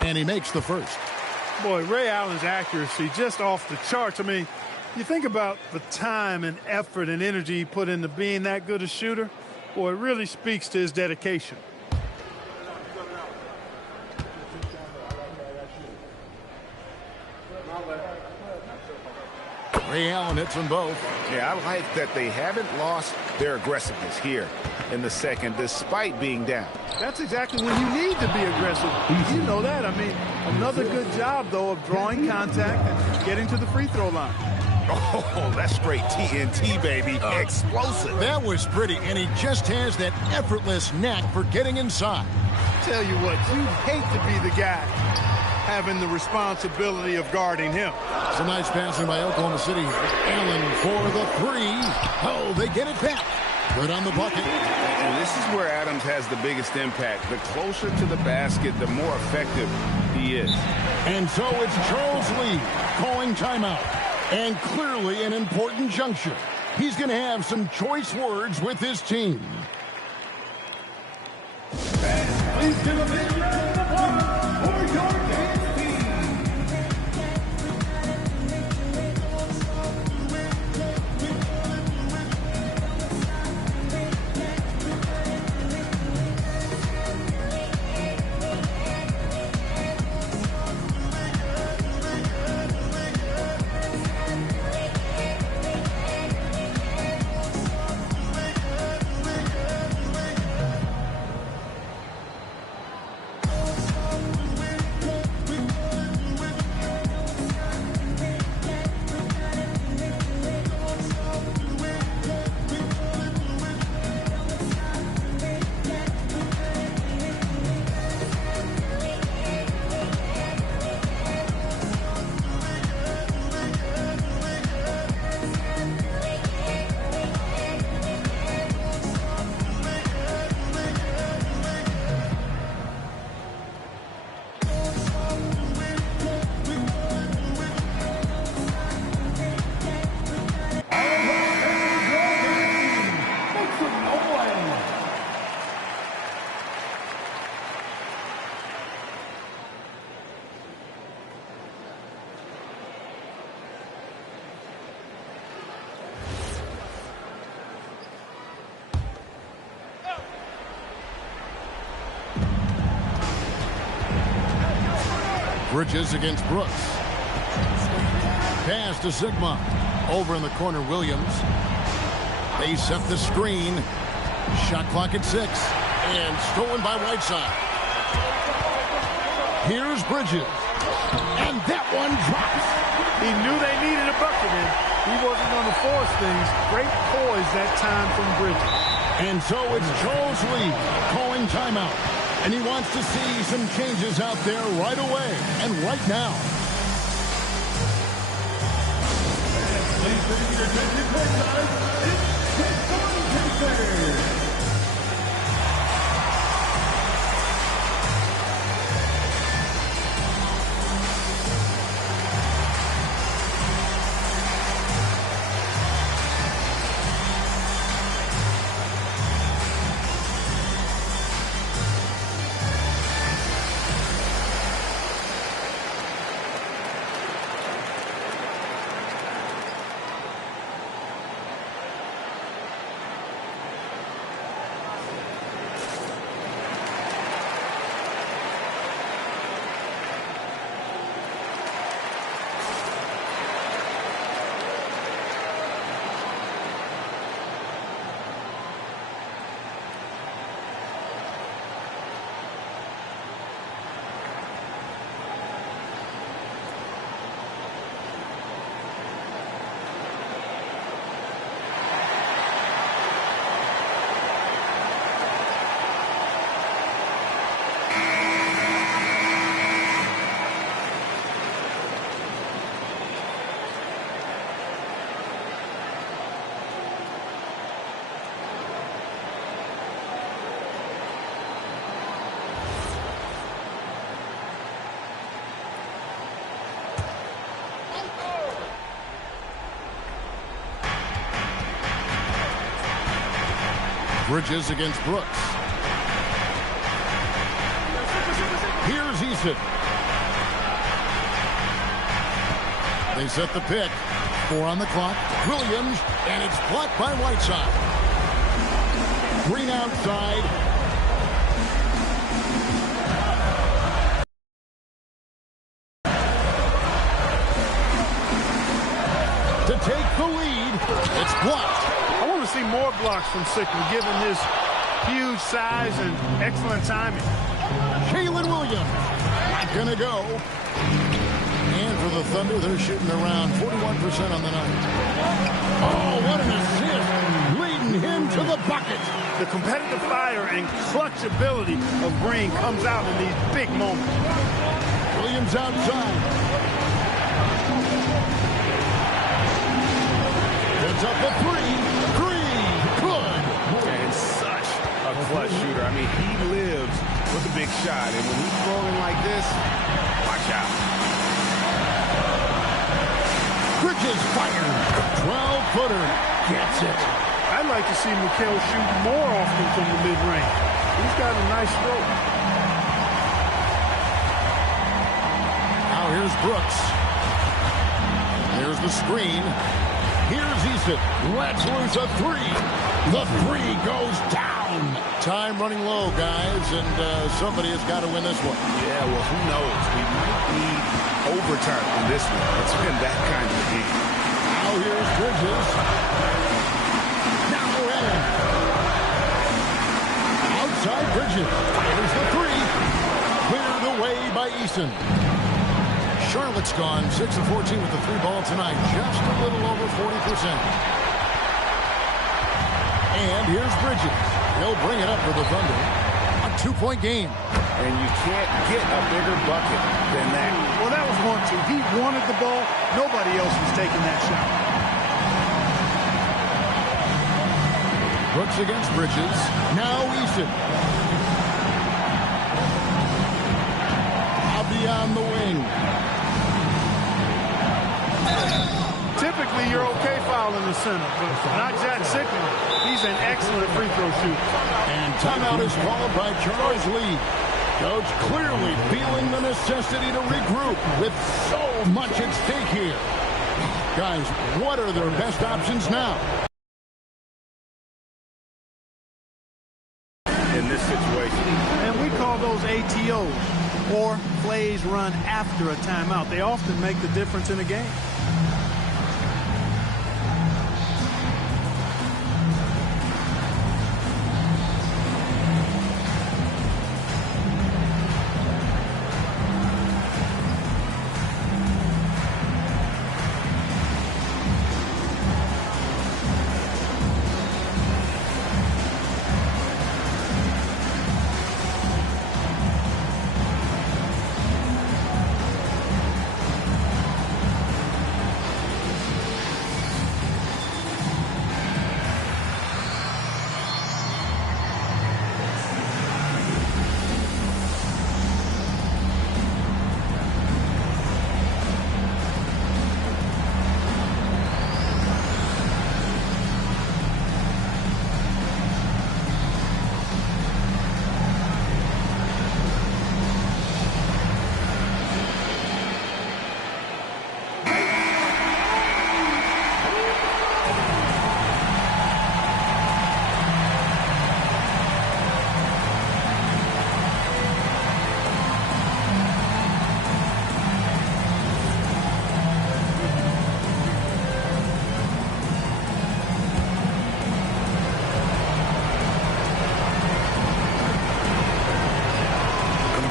And he makes the first. Boy, Ray Allen's accuracy just off the charts. I mean, you think about the time and effort and energy he put into being that good a shooter. Boy, it really speaks to his dedication. Ray Allen hits them both. Yeah, I like that they haven't lost their aggressiveness here in the second, despite being down. That's exactly when you need to be aggressive. You know that. I mean, another good job, though, of drawing contact and getting to the free throw line. Oh, that's straight TNT, baby. Explosive. That was pretty, and he just has that effortless knack for getting inside. Tell you what, you'd hate to be the guy having the responsibility of guarding him. Some nice passing by Oklahoma City. Allen for the 3. Oh, they get it back. Good on the bucket. And this is where Adams has the biggest impact. The closer to the basket, the more effective he is. And so it's Charles Lee calling timeout. And clearly an important juncture. He's going to have some choice words with his team. Please give a big round of applause for your dance team. Bridges against Brooks. Pass to Sigma. Over in the corner, Williams. They set the screen. Shot clock at 6. And stolen by Whiteside. Here's Bridges. And that one drops. He knew they needed a bucket, and he wasn't going to force things. Great poise that time from Bridges. And so it's Charles Lee calling timeout. And he wants to see some changes out there right away and right now. Bridges against Brooks. Here's Eason. They set the pick. 4 on the clock. Williams, and it's blocked by Whiteside. Green outside. To take the lead, it's blocked. I want to see more blocks from Sigma, given his huge size and excellent timing. Jalen Williams, not gonna go. And for the Thunder, they're shooting around 41% on the night. Oh, what an assist, leading him to the bucket. The competitive fire and clutch ability of Green comes out in these big moments. Williams outside. It's up a 3. Green, good. And such a clutch shooter. I mean, he lives with a big shot. And when he's throwing like this, watch out. Bridges fired. 12-footer. Gets it. I'd like to see Mikal shoot more often from the mid-range. He's got a nice stroke. Now here's Brooks. There's the screen. Here's Eason. Lets loose a 3. The 3 goes down. Time running low, guys, and somebody has got to win this one. Yeah, well, who knows? We might need overtime in this one. It's been that kind of game. Now here's Bridges. Now Allen. Outside Bridges. Fires the 3. Cleared away by Eason. Charlotte's gone 6 of 14 with the 3 ball tonight. Just a little over 40%. And here's Bridges. He'll bring it up for the Thunder. A 2-point game. And you can't get a bigger bucket than that. Well, that was 1-2. He wanted the ball. Nobody else was taking that shot. Brooks against Bridges. Now Eason. Beyond the wing. Typically, you're okay fouling the center, but not Jack Sigma. He's an excellent free throw shooter. And timeout is called by Charles Lee. Coach clearly feeling the necessity to regroup with so much at stake here. Guys, what are their best options now? In this situation. And we call those ATOs. or plays run after a timeout. They often make the difference in a game.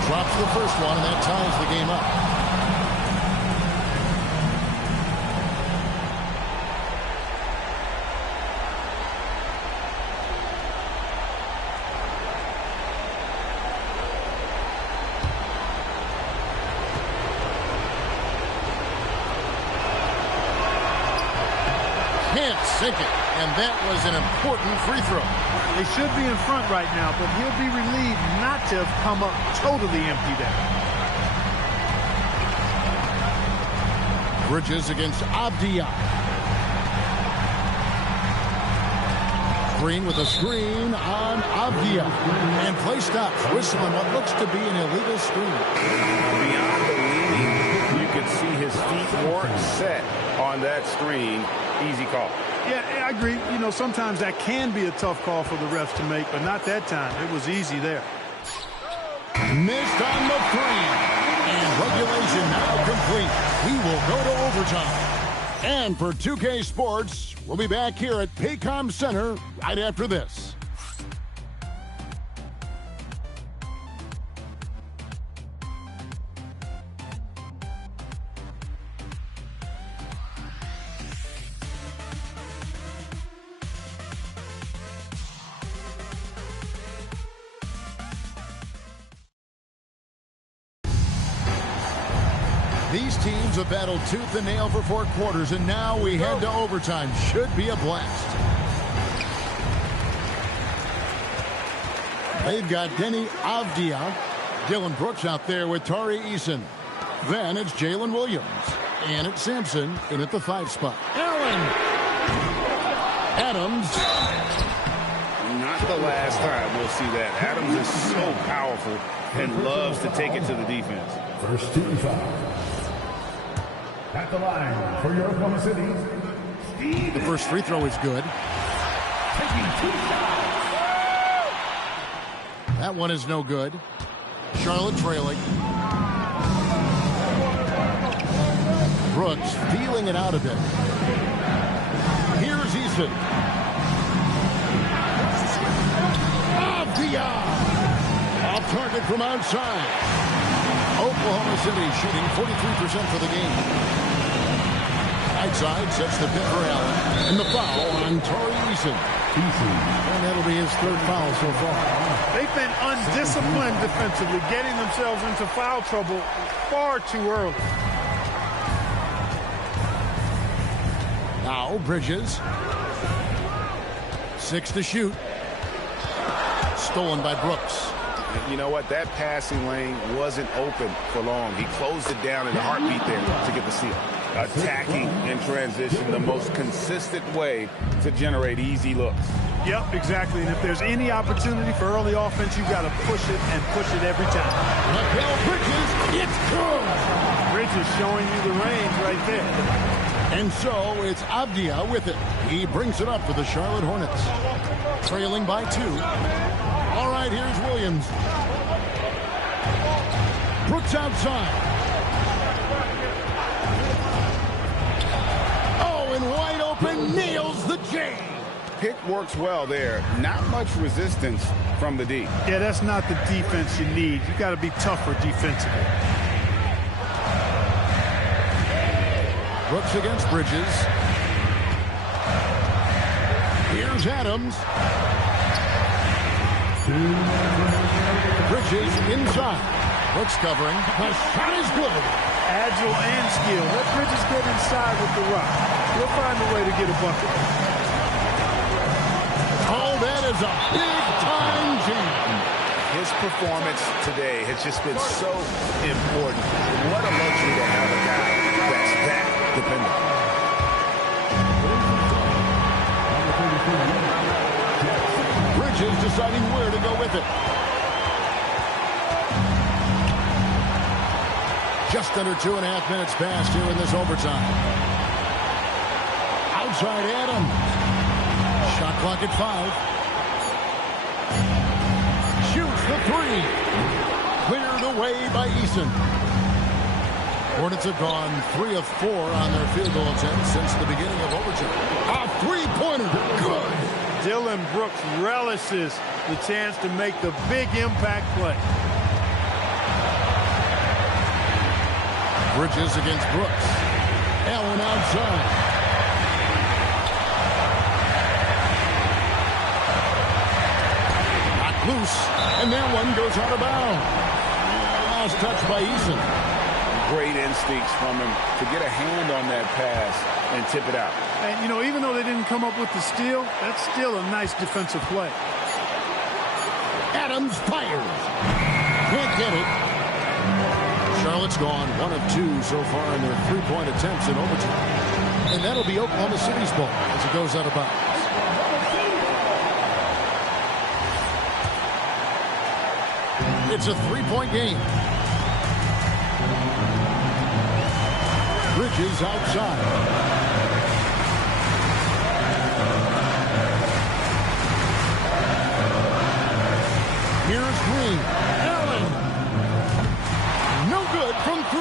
Drops the first one, and that ties the game up. Can't sink it, and that was an important free throw. They should be in front right now, but he'll be relieved not to have come up totally empty there. Bridges against Abdia. Green with a screen on Abdia. And play stops. Whistling what looks to be an illegal screen. Beyond the leaning, you could see his feet weren't set on that screen. Easy call. Yeah, I agree. You know, sometimes that can be a tough call for the refs to make, but not that time. It was easy there. Missed on the three. And regulation now complete. We will go to overtime. And for 2K Sports, we'll be back here at Paycom Center right after this. These teams have battled tooth and nail for 4 quarters, and now we head to overtime. Should be a blast. They've got Denny Avdia, Dylan Brooks out there with Tari Eason. Then it's Jalen Williams. And it's Sampson in at the 5 spot. Allen. Adams. Not the last time we'll see that. Adams is so powerful and loves to take it to the defense. First team foul. At the line for your Oklahoma City, Steve. The first free throw is good. Taking 2 shots. That one is no good. Charlotte trailing. Brooks feeling it out a bit. Here's Easton. Avdia. Off target from outside. Oklahoma City shooting 43% for the game. Right side sets the pick for Allen. And the foul on Tari Eason. And that'll be his 3rd foul so far. They've been undisciplined defensively, getting themselves into foul trouble far too early. Now Bridges. 6 to shoot. Stolen by Brooks. You know what? That passing lane wasn't open for long. He closed it down in a heartbeat there to get the steal. Attacking in transition, the most consistent way to generate easy looks. Yep, exactly. And if there's any opportunity for early offense, you've got to push it and push it every time. Raquel Bridges, it's good. Bridges showing you the range right there. And so it's Avdia with it. He brings it up for the Charlotte Hornets. Trailing by 2. All right, here's Williams. Brooks outside. Oh, and wide open, nails the J. Pick works well there. Not much resistance from the D. Yeah, that's not the defense you need. You got to be tougher defensively. Brooks against Bridges. Here's Adams. Bridges inside. Brooks covering. The shot is good. Agile and skill. Let Bridges get inside with the rock. He'll find a way to get a bucket. Oh, that is a big-time jam. His performance today has just been so important. What a luxury to have a guy that's that dependable. Bridges deciding where to go with it. Just under 2.5 minutes passed here in this overtime. Outside Adams. Shot clock at 5. Shoots the 3. Cleared away by Eason. Hornets have gone 3 of 4 on their field goal attempts since the beginning of overtime. A three-pointer. Good. Dylan Brooks relishes the chance to make the big impact play. Bridges against Brooks. Allen outside. Knocked loose, and that one goes out of bounds. Last touch by Eason. Great instincts from him to get a hand on that pass and tip it out. And, you know, even though they didn't come up with the steal, that's still a nice defensive play. Adams fires. Can't get it. Charlotte's gone 1 of 2 so far in their three-point attempts in overtime. And that'll be Oklahoma City's ball as it goes out of bounds. It's a three-point game. Bridges outside. Here's Green. Allen. No good from 3.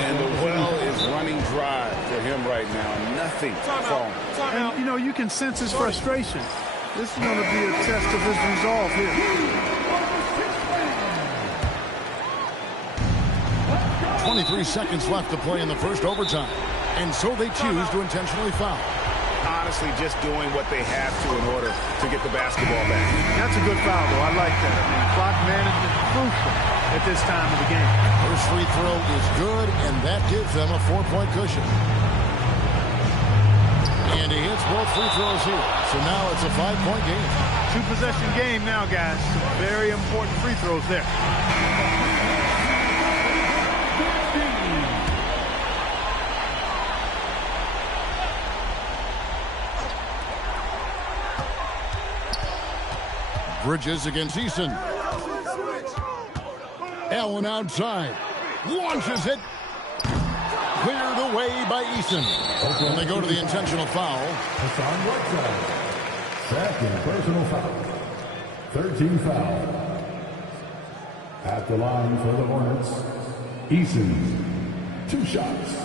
And the well is running dry for him right now. Nothing falling. And, you know, you can sense his frustration. This is going to be a test of his resolve here. 23 seconds left to play in the first overtime. And so they choose to intentionally foul. Honestly, just doing what they have to in order to get the basketball back. That's a good foul, though. I like that. I mean, clock management crucial at this time of the game. First free throw is good, and that gives them a 4-point cushion. And he hits both free throws here. So now it's a 5-point game. 2-possession game now, guys. Some very important free throws there. Bridges against Eason. Allen outside. Launches it. Cleared away by Eason. And they go to the intentional foul. Hassan Whiteside. Second personal foul. 13 foul. At the line for the Hornets, Eason. 2 shots.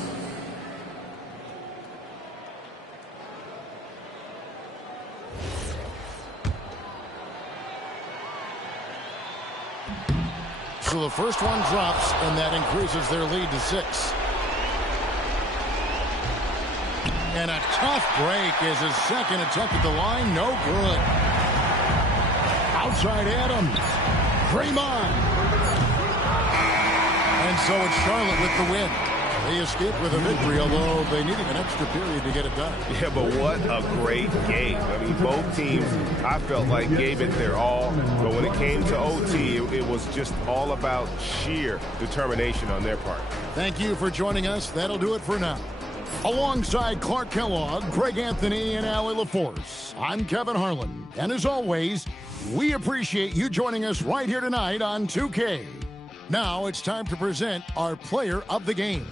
So the first one drops, and that increases their lead to 6. And a tough break is his second attempt at the line. No good. Outside Adams. Draymond. And so it's Charlotte with the win. They escaped with a victory, although they needed an extra period to get it done. Yeah, but what a great game. I mean, both teams, I felt like, gave it their all. But when it came to OT, it was just all about sheer determination on their part. Thank you for joining us. That'll do it for now. Alongside Clark Kellogg, Greg Anthony, and Allie LaForce, I'm Kevin Harlan. And as always, we appreciate you joining us right here tonight on 2K. Now it's time to present our player of the game.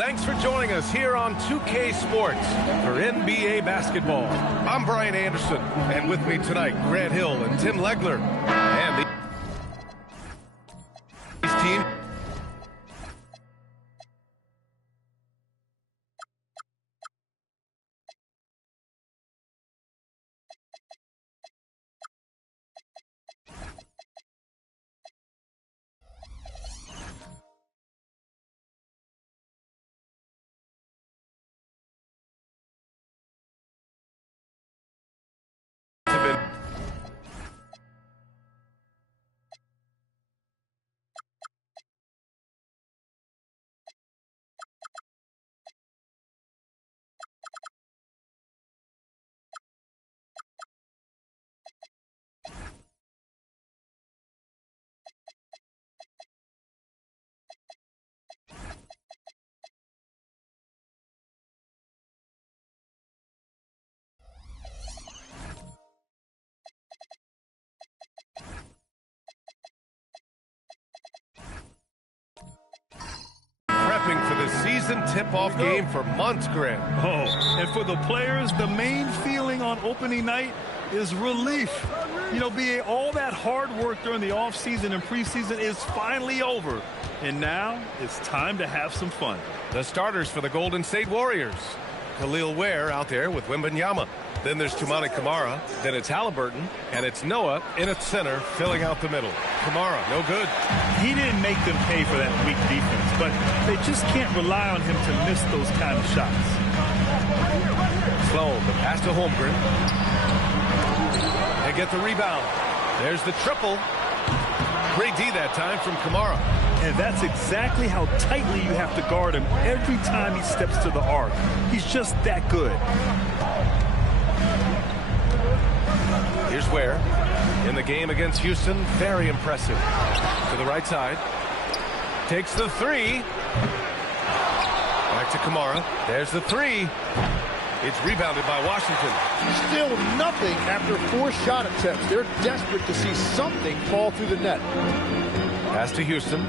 thanks for joining us here on 2K Sports for NBA basketball. I'm Brian Anderson, and with me tonight, Grant Hill and Tim Legler. And these teams. Prepping for the season tip-off game for months, Grant. Oh, and for the players, the main feeling on opening night is relief. You know, being all that hard work during the offseason and preseason is finally over. And now it's time to have some fun. The starters for the Golden State Warriors. Khalil Ware out there with Wembanyama. Then there's Toumani Camara. Then it's Halliburton. And it's Noah in at center, filling out the middle. Camara, no good. He didn't make them pay for that weak defense, but they just can't rely on him to miss those kind of shots. Sloan, the pass to Holmgren. They get the rebound. There's the triple. Great D that time from Camara. And that's exactly how tightly you have to guard him every time he steps to the arc. He's just that good. Here's Ware. In the game against Houston, very impressive. To the right side. Takes the three. Back to Camara. There's the three. It's rebounded by Washington. Still nothing after 4 shot attempts. They're desperate to see something fall through the net. Pass to Houston.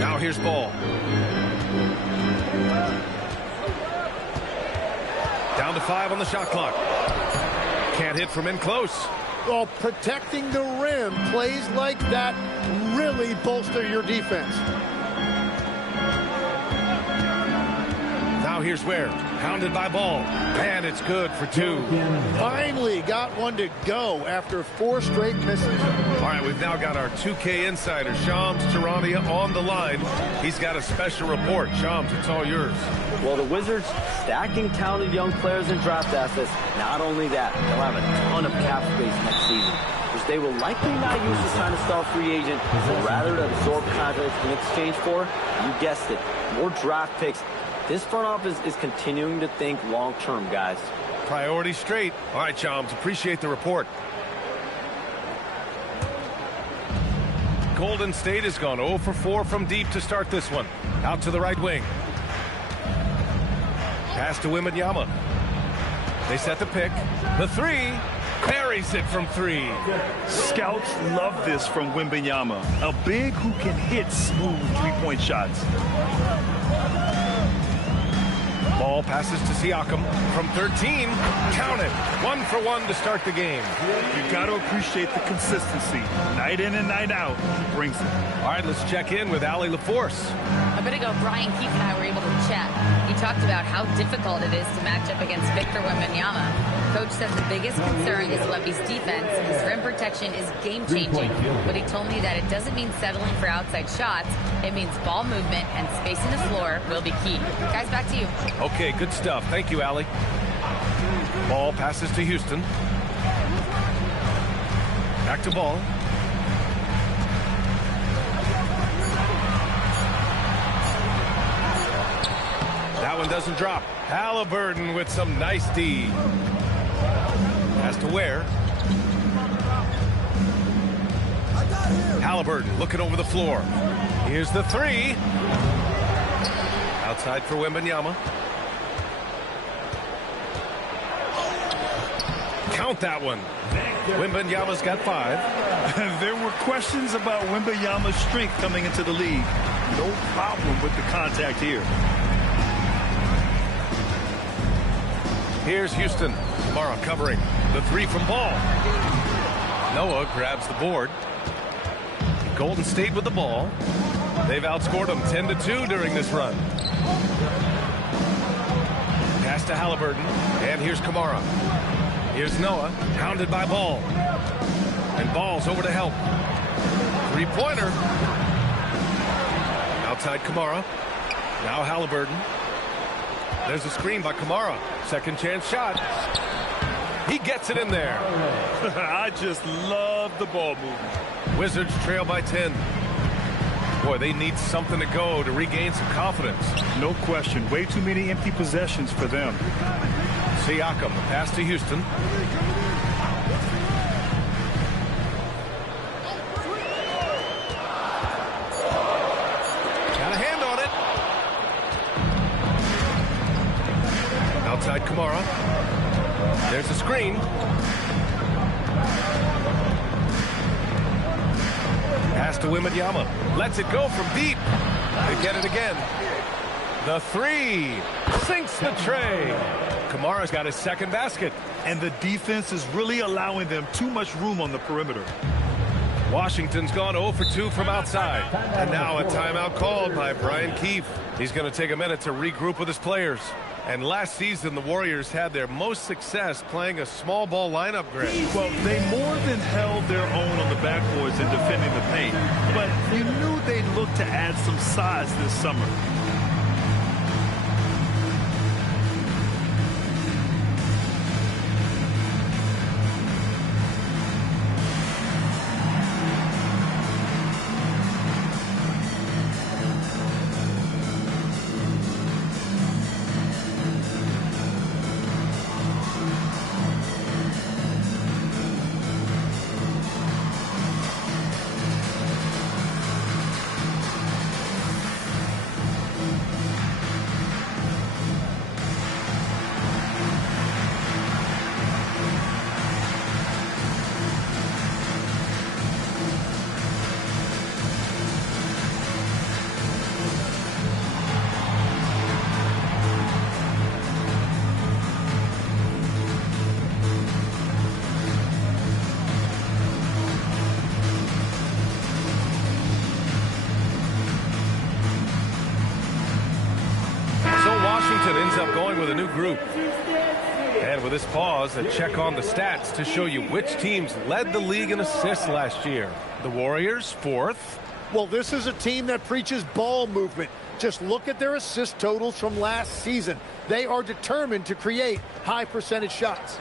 Now here's Ball. Down to 5 on the shot clock. Can't hit from in close. Well, protecting the rim, plays like that really bolster your defense. Now here's Ware. Pounded by Ball. And it's good for 2. Finally got one to go after 4 straight misses. All right, we've now got our 2K insider, Shams Charania, on the line. He's got a special report. Shams, it's all yours. Well, the Wizards stacking talented young players and draft assets. Not only that, they'll have a ton of cap space next season, which they will likely not use to sign a star free agent, but rather to absorb contracts in exchange for, you guessed it, more draft picks. This front office is continuing to think long-term, guys. Priority straight. All right, Shams, appreciate the report. Golden State has gone 0 for 4 from deep to start this one. Out to the right wing. Pass to Wembanyama. They set the pick. The three. Buries it from 3. Scouts love this from Wembanyama. A big who can hit smooth three-point shots. Ball passes to Siakam from 13. Count it. 1 for 1 to start the game. You've got to appreciate the consistency. Night in and night out, he brings it. All right, let's check in with Allie LaForce. A bit ago, Brian Keefe and I were able to chat. He talked about how difficult it is to match up against Victor Wembanyama. Coach says the biggest concern is Wemby's defense. His rim protection is game-changing, but he told me that it doesn't mean settling for outside shots. It means ball movement and spacing the floor will be key. Guys, back to you. Okay, good stuff. Thank you, Allie. Ball passes to Houston. Back to Ball. That one doesn't drop. Halliburton with some nice D. Pass to Ware. Halliburton looking over the floor. Here's the three. Outside for Wembanyama. Count that one. Wembanyama's got 5. There were questions about Wembanyama's strength coming into the league. No problem with the contact here. Here's Houston. Kamara covering the three from Ball. Noah grabs the board. Golden State with the ball. They've outscored them 10-2 during this run. Pass to Halliburton. And here's Kamara. Here's Noah, hounded by Ball. And Ball's over to help. Three-pointer. Outside Kamara. Now Halliburton. There's a screen by Kamara. Second chance shot. He gets it in there. I just love the ball movement. Wizards trail by 10. Boy, they need something to go to regain some confidence. No question. Way too many empty possessions for them. Siakam, the pass to Houston. Got a hand on it. Outside Kamara. There's a screen. Pass to Wembanyama. Lets it go from deep. They get it again. The three. Sinks the tray. Kamara's got his second basket. And the defense is really allowing them too much room on the perimeter. Washington's gone 0 for 2 from outside. And now a timeout called by Brian Keefe. He's going to take a minute to regroup with his players. And last season, the Warriors had their most success playing a small ball lineup, Greg. Well, they more than held their own on the backboards and defending the paint. But you knew they'd look to add some size this summer. Ends up going with a new group. And with this pause, a check on the stats to show you which teams led the league in assists last year. The Warriors, fourth. Well, this is a team that preaches ball movement. Just look at their assist totals from last season. They are determined to create high percentage shots.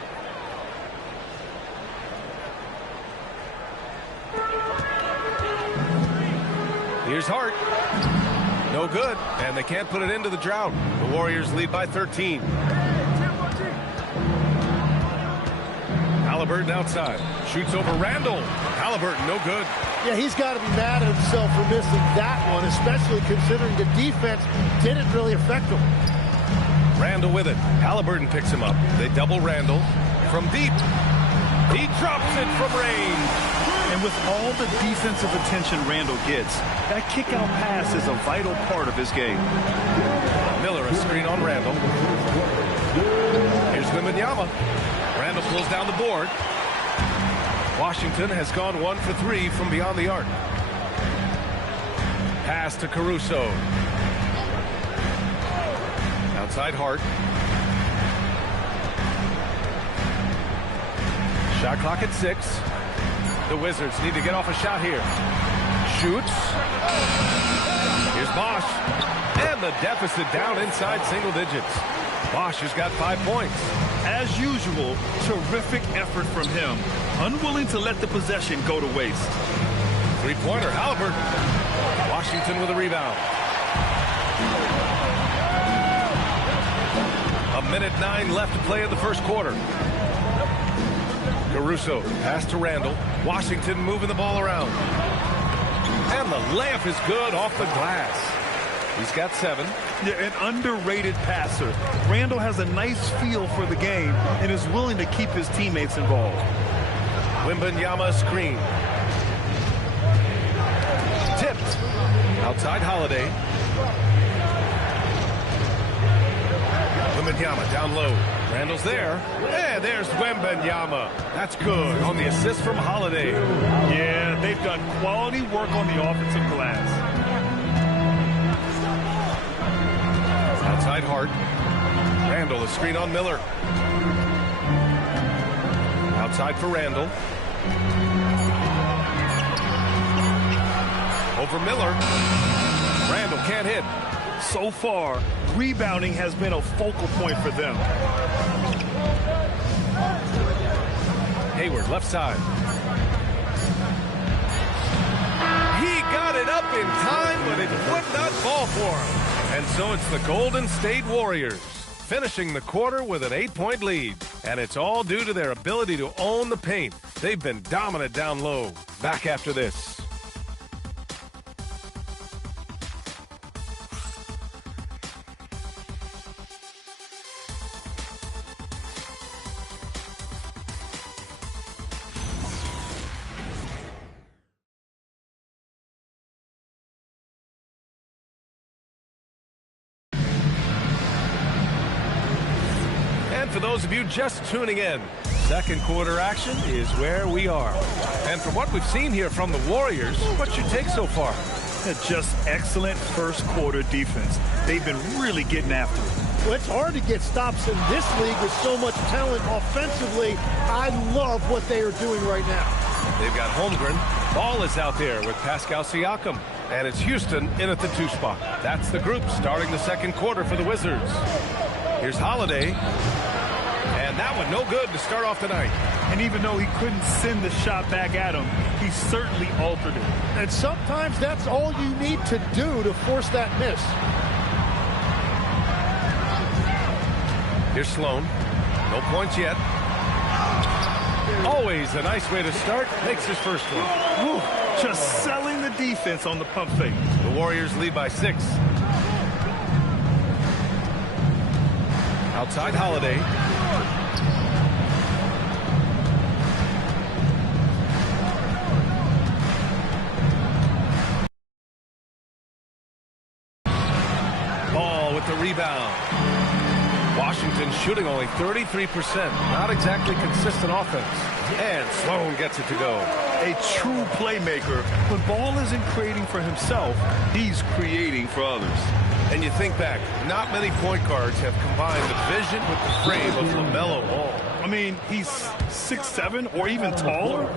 Here's Hart. No good, and they can't put it into the drought. The Warriors lead by 13. Halliburton outside. Shoots over Randall. Halliburton, no good. Yeah, he's got to be mad at himself for missing that one, especially considering the defense didn't really affect him. Randall with it. Halliburton picks him up. They double Randall from deep. He drops it from range. And with all the defensive attention Randall gets, that kick-out pass is a vital part of his game. Miller, a screen on Randall. Here's Wembanyama. Randall pulls down the board. Washington has gone 1 for 3 from beyond the arc. Pass to Caruso. Outside Hart. Shot clock at 6. The Wizards need to get off a shot here. Shoots. Here's Bosch. And the deficit down inside single digits. Bosch has got 5 points. As usual, terrific effort from him. Unwilling to let the possession go to waste. Three-pointer, Halliburton. Washington with a rebound. 1:09 left to play in the first quarter. Caruso, pass to Randall. Washington moving the ball around. And the layup is good off the glass. He's got 7. Yeah, an underrated passer. Randall has a nice feel for the game and is willing to keep his teammates involved. Wembanyama screen. Tip. set. Outside Holiday. Wembanyama down low. Randall's there. And there's Wembanyama. That's good on the assist from Holiday. Yeah, they've done quality work on the offensive glass. Outside Hart. Randall, the screen on Miller. Outside for Randall. Over Miller. Randall can't hit. So far, rebounding has been a focal point for them. Hayward, left side. He got it up in time, but it would not fall for him. And so it's the Golden State Warriors finishing the quarter with an 8-point lead. And it's all due to their ability to own the paint. They've been dominant down low. Back after this. For those of you just tuning in, second quarter action is where we are. And from what we've seen here from the Warriors, what's your take so far? Just excellent first quarter defense. They've been really getting after it. Well, it's hard to get stops in this league with so much talent offensively. I love what they are doing right now. They've got Holmgren. Ball is out there with Pascal Siakam. And it's Houston in at the 2 spot. That's the group starting the second quarter for the Wizards. Here's Holiday. And that one no good to start off the night. And even though he couldn't send the shot back at him, he certainly altered it. And sometimes that's all you need to do to force that miss. Here's Sloan. No points yet. Always a nice way to start. Makes his first one. Whew, just selling the defense on the pump fake. The Warriors lead by 6. Outside Holiday. Ball with the rebound. Washington shooting only 33%. Not exactly consistent offense. And Sloan gets it to go. A true playmaker. When Ball isn't creating for himself, he's creating for others. And you think back, not many point guards have combined the vision with the frame of LaMelo Ball. I mean, he's 6'7" or even taller.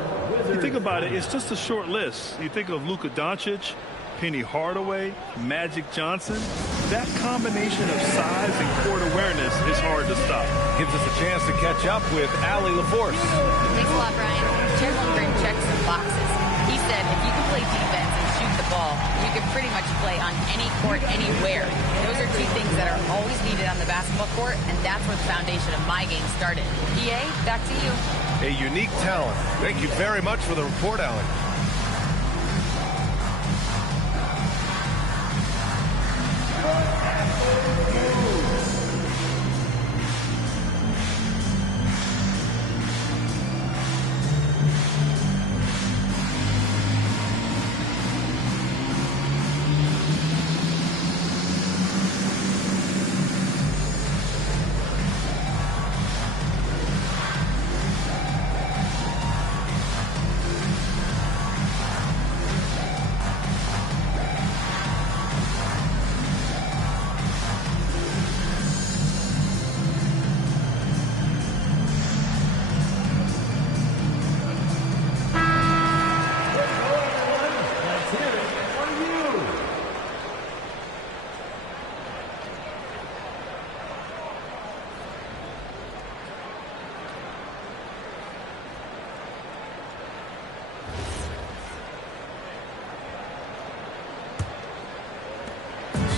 You think about it, it's just a short list. You think of Luka Doncic, Penny Hardaway, Magic Johnson. That combination of size and court awareness is hard to stop. Gives us a chance to catch up with Allie LaForce. Thanks a lot, Brian. Chet Holmgren checks some boxes. He said if you can play defense and shoot the ball, you can pretty much play on any court, anywhere. Those are 2 things that are always needed on the basketball court, and that's where the foundation of my game started. PA, back to you. A unique talent. Thank you very much for the report, Allie.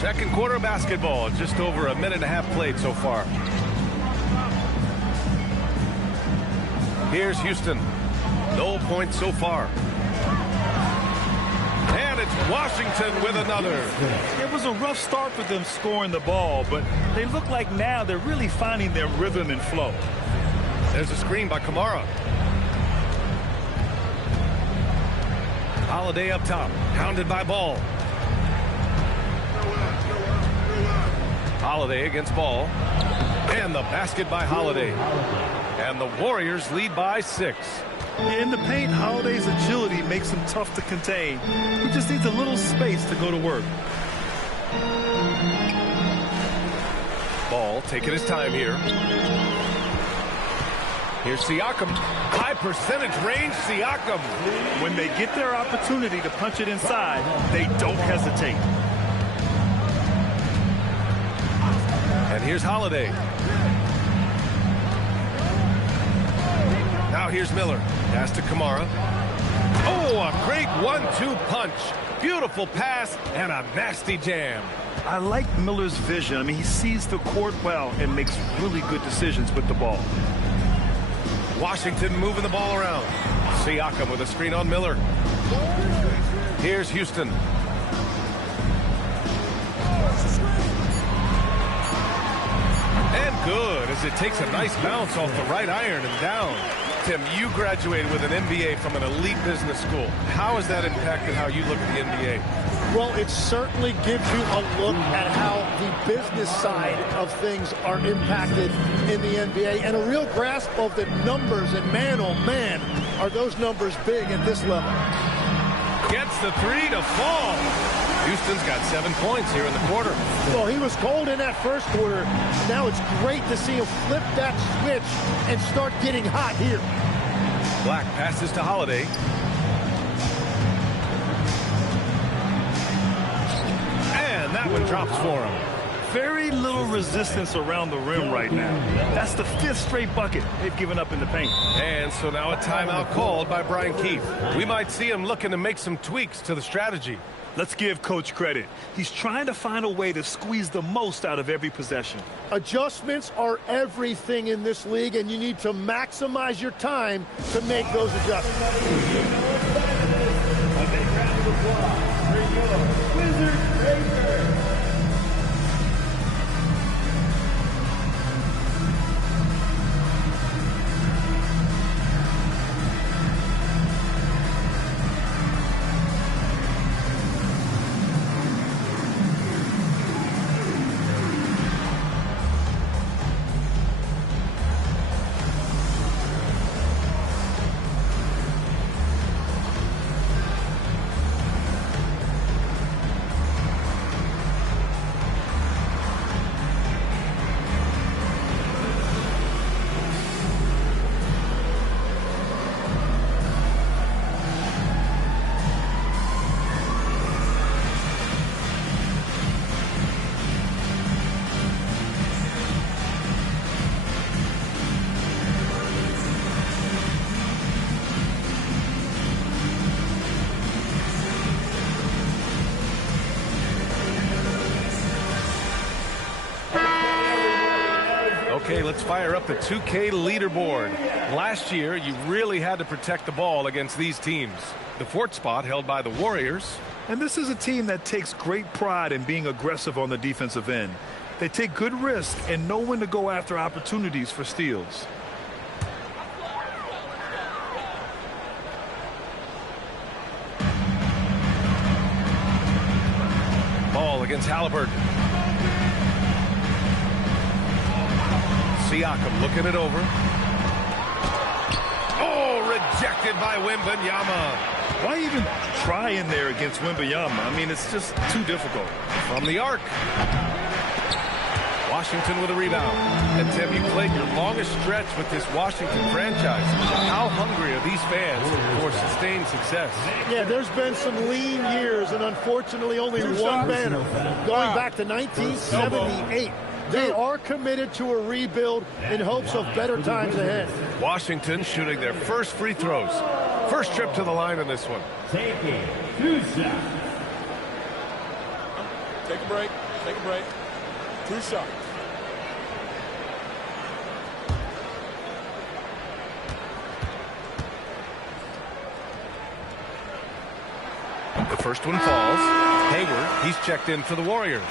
Second quarter basketball, just over a minute and a half played so far. Here's Houston. No points so far. And it's Washington with another. It was a rough start for them scoring the ball, but they look like now they're really finding their rhythm and flow. There's a screen by Kamara. Holiday up top, hounded by Ball. Holiday against Ball. And the basket by Holiday. And the Warriors lead by 6. In the paint, Holiday's agility makes him tough to contain. He just needs a little space to go to work. Ball taking his time here. Here's Siakam. High percentage range, Siakam. When they get their opportunity to punch it inside, they don't hesitate. And here's Holiday. Now here's Miller. Pass to Kamara. Oh, a great 1-2 punch. Beautiful pass and a nasty jam. I like Miller's vision. I mean, he sees the court well and makes really good decisions with the ball. Washington moving the ball around. Siakam with a screen on Miller. Here's Houston. And good as it takes a nice bounce off the right iron and down. Tim, you graduated with an MBA from an elite business school. How has that impacted how you look at the NBA? Well, it certainly gives you a look at how the business side of things are impacted in the NBA and a real grasp of the numbers. And man, oh man, are those numbers big at this level. Gets the 3 to fall. Houston's got 7 points here in the quarter. Well, he was cold in that first quarter. Now it's great to see him flip that switch and start getting hot here. Black passes to Holiday. And that one drops for him. Very little resistance around the rim right now. That's the 5th straight bucket they've given up in the paint. And so now a timeout called by Brian Keefe. We might see him looking to make some tweaks to the strategy. Let's give Coach credit. He's trying to find a way to squeeze the most out of every possession. Adjustments are everything in this league, and you need to maximize your time to make those adjustments. A big round of applause for your Wizard Breaker. Okay, let's fire up the 2K leaderboard. Last year, you really had to protect the ball against these teams. The 4th spot held by the Warriors. And this is a team that takes great pride in being aggressive on the defensive end. They take good risks and know when to go after opportunities for steals. Ball against Halliburton. Siakam looking it over. Oh, rejected by Wembanyama. Why even try in there against Wembanyama? I mean, it's just too difficult. From the arc. Washington with a rebound. And Tim, you played your longest stretch with this Washington franchise. How hungry are these fans for sustained success? Yeah, there's been some lean years and unfortunately only one banner going back to 1978. They are committed to a rebuild in hopes of better times ahead. Washington shooting their first free throws. First trip to the line in this one. Taking 2 shots. Take a break. Take a break. 2 shots. The first one falls. Hayward, he's checked in for the Warriors.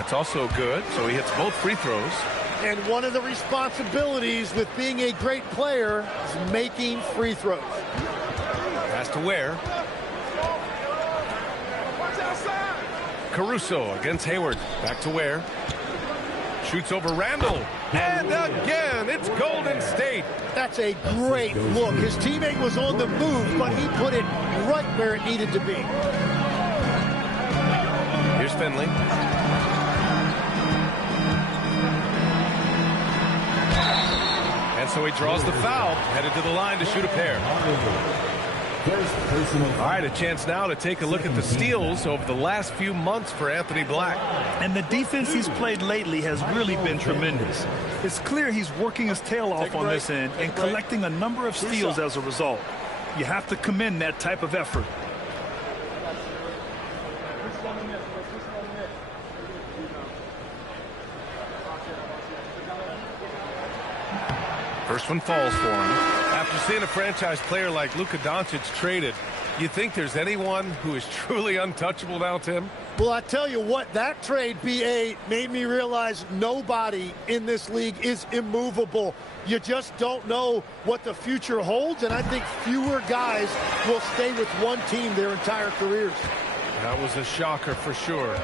That's also good, so he hits both free throws. And one of the responsibilities with being a great player is making free throws. Pass to Ware. Caruso against Hayward. Back to Ware. Shoots over Randall. And again, it's Golden State. That's a great look. His teammate was on the move, but he put it right where it needed to be. Here's Finley. And so he draws the foul, headed to the line to shoot a pair. All right, a chance now to take a look at the steals over the last few months for Anthony Black. And the defense he's played lately has really been tremendous. It's clear he's working his tail off on this end and collecting a number of steals as a result. You have to commend that type of effort. First one falls for him. After seeing a franchise player like Luka Doncic traded, you think there's anyone who is truly untouchable now, Tim? Well, I tell you what, that trade, BA, made me realize nobody in this league is immovable. You just don't know what the future holds, and I think fewer guys will stay with one team their entire careers. That was a shocker for sure.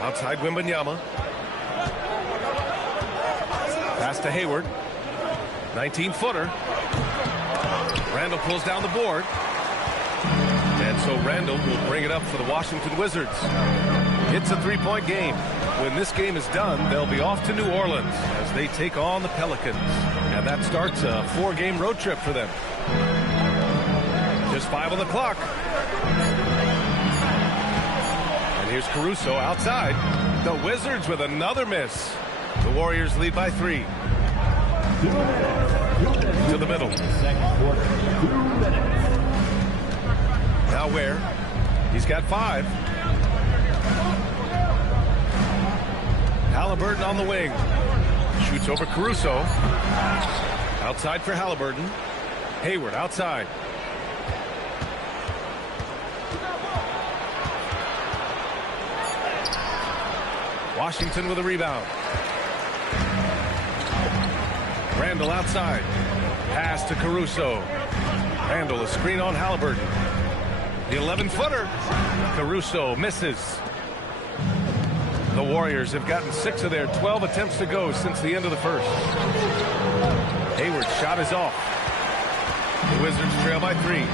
Outside Wembanyama. Pass to Hayward. 19-footer. Randall pulls down the board. And so Randall will bring it up for the Washington Wizards. It's a three-point game. When this game is done, they'll be off to New Orleans as they take on the Pelicans. And that starts a 4-game road trip for them. Just 5 on the clock. And here's Caruso outside. The Wizards with another miss. The Warriors lead by 3. To the middle. Now Ware? He's got 5. Halliburton on the wing. Shoots over Caruso. Outside for Halliburton. Hayward outside. Washington with a rebound. Randall outside. Pass to Caruso. Randall, a screen on Halliburton. The 11-footer. Caruso misses. The Warriors have gotten 6 of their 12 attempts to go since the end of the first. Hayward's shot is off. The Wizards trail by 3.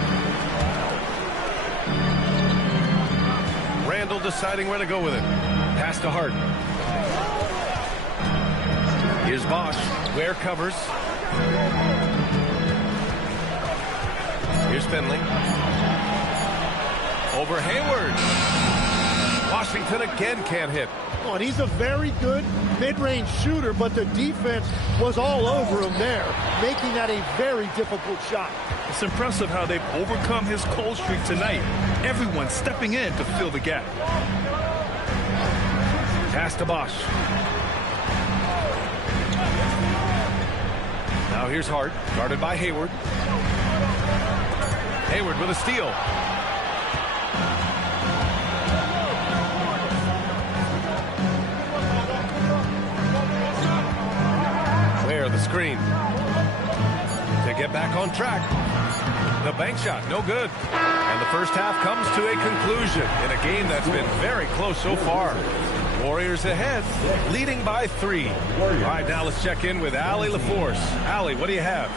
Randall deciding where to go with it. Pass to Harden. Here's Bosch. Ware covers. Here's Finley. Over Hayward. Washington again can't hit. Oh, and he's a very good mid-range shooter, but the defense was all over him there, making that a very difficult shot. It's impressive how they've overcome his cold streak tonight. Everyone stepping in to fill the gap. Pass to Bosch. Now here's Hart, guarded by Hayward. Hayward with a steal. Ware the screen. To get back on track. The bank shot, no good. And the first half comes to a conclusion in a game that's been very close so far. Warriors ahead, leading by 3. All right, now let's check in with Allie LaForce. Allie, what do you have?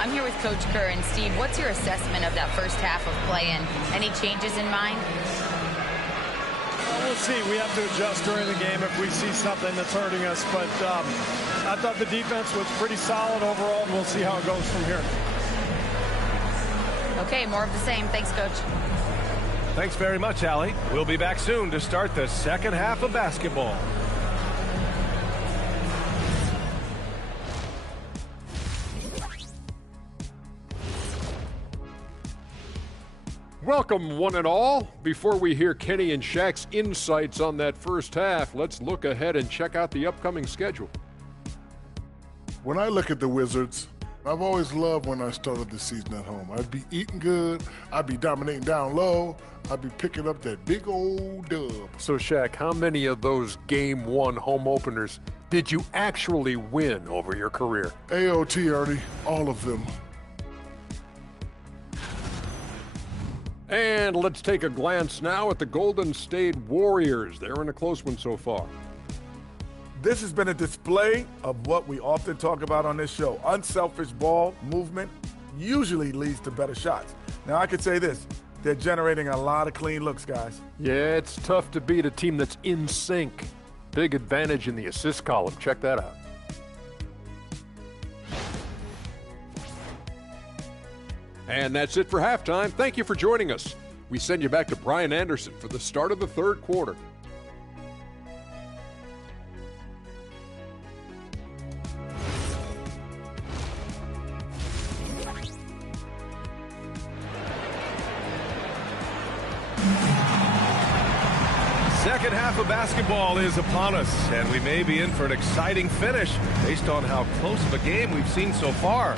I'm here with Coach Kerr. And Steve, what's your assessment of that first half of play, and any changes in mind? We'll see. We have to adjust during the game if we see something that's hurting us. But I thought the defense was pretty solid overall, and we'll see how it goes from here. Okay, more of the same. Thanks, Coach. Thanks very much, Allie. We'll be back soon to start the second half of basketball. Welcome, one and all. Before we hear Kenny and Shaq's insights on that first half, let's look ahead and check out the upcoming schedule. When I look at the Wizards, I've always loved when I started the season at home. I'd be eating good, I'd be dominating down low, I'd be picking up that big old dub. So, Shaq, how many of those Game 1 home openers did you actually win over your career? AOT, Ernie, all of them. And let's take a glance now at the Golden State Warriors. They're in a close one so far. This has been a display of what we often talk about on this show. Unselfish ball movement usually leads to better shots. Now, I could say this. They're generating a lot of clean looks, guys. Yeah, it's tough to beat a team that's in sync. Big advantage in the assist column. Check that out. And that's it for halftime. Thank you for joining us. We send you back to Brian Anderson for the start of the third quarter. Second half of basketball is upon us, and we may be in for an exciting finish based on how close of a game we've seen so far.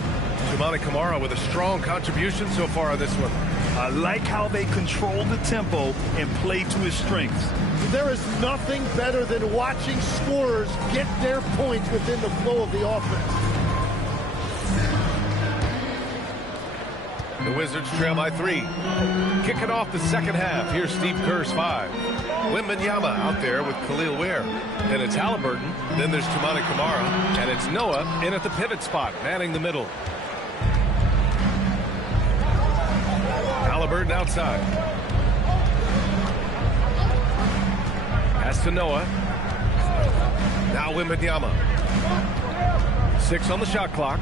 Toumani Camara with a strong contribution so far in this one. I like how they control the tempo and play to his strengths. There is nothing better than watching scorers get their points within the flow of the offense. The Wizards trail by 3. Kicking off the second half. Here's Steve Kerr's 5. Wembanyama out there with Khalil Ware. Then it's Halliburton. Then there's Toumani Camara. And it's Noah in at the pivot spot, manning the middle. Halliburton outside. Pass to Noah. Now Wembanyama. 6 on the shot clock.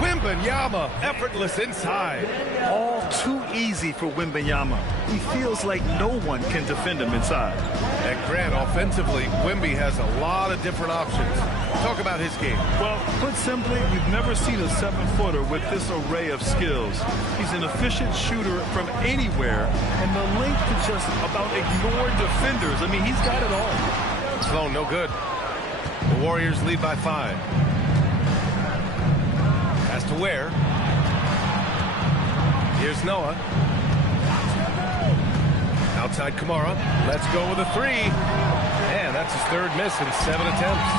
Wembanyama, effortless inside. All too easy for Wembanyama. He feels like no one can defend him inside. And Grant, offensively, Wemby has a lot of different options. Talk about his game. Well, put simply, we've never seen a 7-footer with this array of skills. He's an efficient shooter from anywhere, and the length to just about ignore defenders. I mean, he's got it all. Sloan, no good. The Warriors lead by 5. Pass to Ware. Here's Noah. Outside Camara. Let's go with a 3. And that's his third miss in 7 attempts.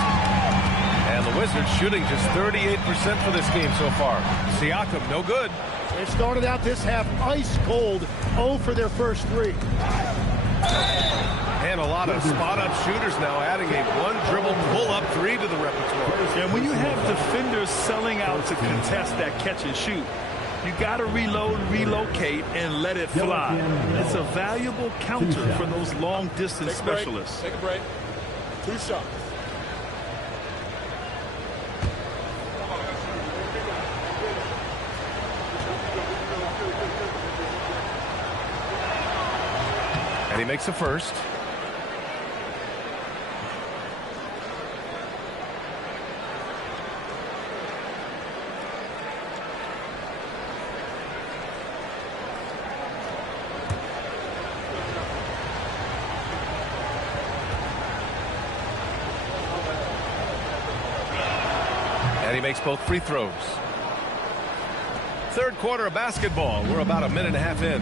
And the Wizards shooting just 38% for this game so far. Siakam, no good. They started out this half ice cold, 0 for their first 3. And a lot of spot-up shooters now adding a one-dribble pull-up 3 to the repertoire. And when you have defenders selling out to contest that catch and shoot, you got to reload, relocate, and let it fly. It's a valuable counter for those long-distance specialists. Take a break. 2 shots. And he makes the first. And he makes both free throws. Third quarter of basketball. We're about a minute and a half in.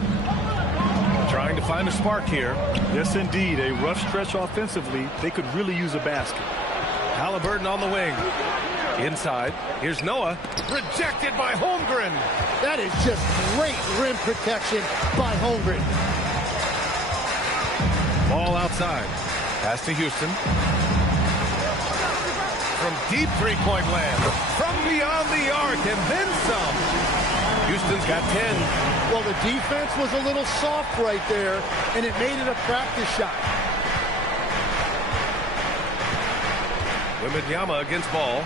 Trying to find a spark here. Yes, indeed. A rough stretch offensively. They could really use a basket. Halliburton on the wing. Inside. Here's Noah. Rejected by Holmgren. That is just great rim protection by Holmgren. Ball outside. Pass to Houston. From deep three-point land. From beyond the arc and then some. Houston's got 10. Well, the defense was a little soft right there, and it made it a practice shot. Wembanyama against ball.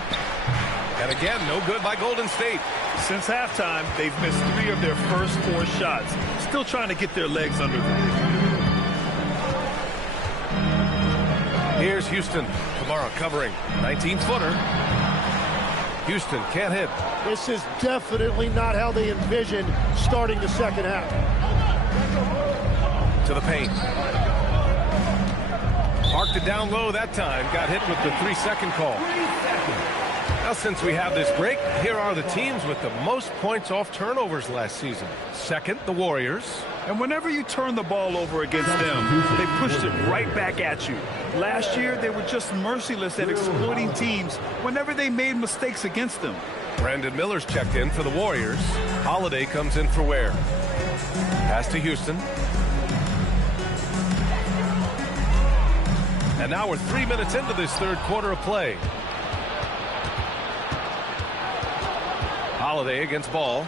And again, no good by Golden State. Since halftime, they've missed 3 of their first 4 shots. Still trying to get their legs under them. Here's Houston. Camara covering. 19-footer. Houston can't hit. This is definitely not how they envisioned starting the second half. To the paint. Marked it down low that time. Got hit with the 3-second call. Now Now, since we have this break, here are the teams with the most points off turnovers last season. Second, the Warriors. And whenever you turn the ball over against them, they pushed it right back at you. Last year, they were just merciless at exploiting teams whenever they made mistakes against them. Brandon Miller's checked in for the Warriors. Holiday comes in for Ware. Pass to Houston. And now we're 3 minutes into this third quarter of play. Holiday against Ball.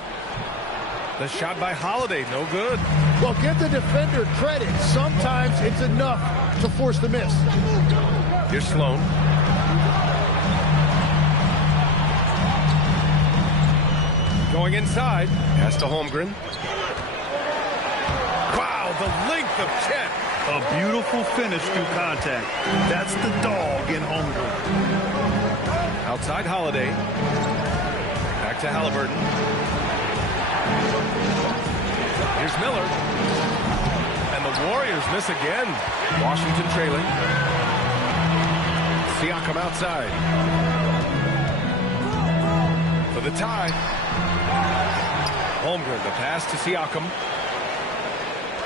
The shot by Holiday, no good. Well, give the defender credit. Sometimes it's enough to force the miss. Here's Sloan. Going inside. Pass to Holmgren. Wow, the length of Chet. A beautiful finish through contact. That's the dog in Holmgren. Outside Holiday. Back to Halliburton. Here's Miller. And the Warriors miss again. Washington trailing. Siakam outside. For the tie. Holmgren, the pass to Siakam.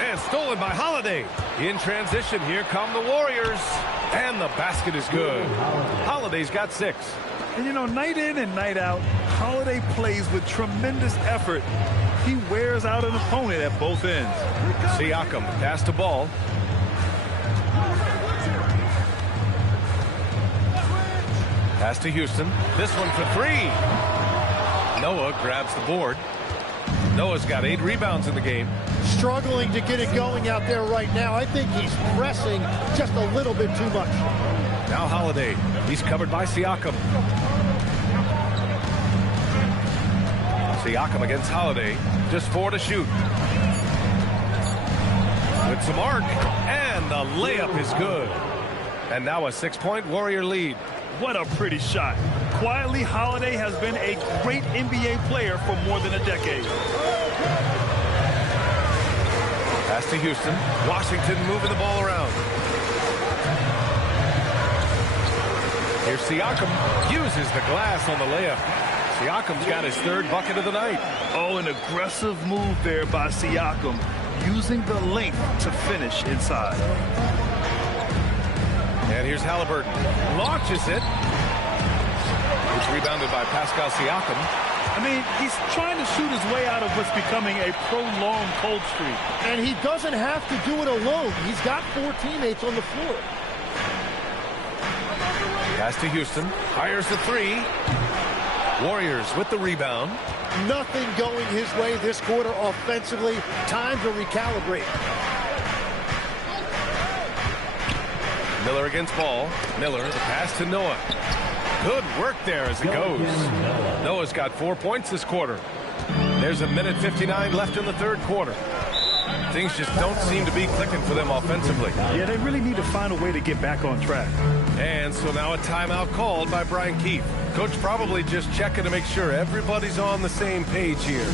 And stolen by Holiday. In transition, here come the Warriors. And the basket is good. Holiday's got 6. And you know, night in and night out, Holiday plays with tremendous effort. He wears out an opponent at both ends. Siakam, pass to Ball. Pass to Houston. This one for 3. Noah grabs the board. Noah's got 8 rebounds in the game. Struggling to get it going out there right now. I think he's pressing just a little bit too much. Now Holiday. He's covered by Siakam. Siakam against Holiday. Just 4 to shoot. With some arc. And the layup is good. And now a 6-point Warrior lead. What a pretty shot. Quietly, Holiday has been a great NBA player for more than a decade. Pass to Houston. Washington moving the ball around. Here's Siakam. Uses the glass on the layup. Siakam's got his 3rd bucket of the night. Oh, an aggressive move there by Siakam, using the length to finish inside. And here's Halliburton. Launches it. It's rebounded by Pascal Siakam. I mean, he's trying to shoot his way out of what's becoming a prolonged cold streak. And he doesn't have to do it alone. He's got 4 teammates on the floor. Pass to Houston. Fires the 3. Warriors with the rebound. Nothing going his way this quarter offensively. Time to recalibrate. Miller against Ball. Miller, the pass to Noah. Good work there as it goes. Noah's got 4 points this quarter. There's 1:59 left in the third quarter. Things just don't seem to be clicking for them offensively. Yeah, they really need to find a way to get back on track. And so now a timeout called by Brian Keefe. Coach probably just checking to make sure everybody's on the same page here.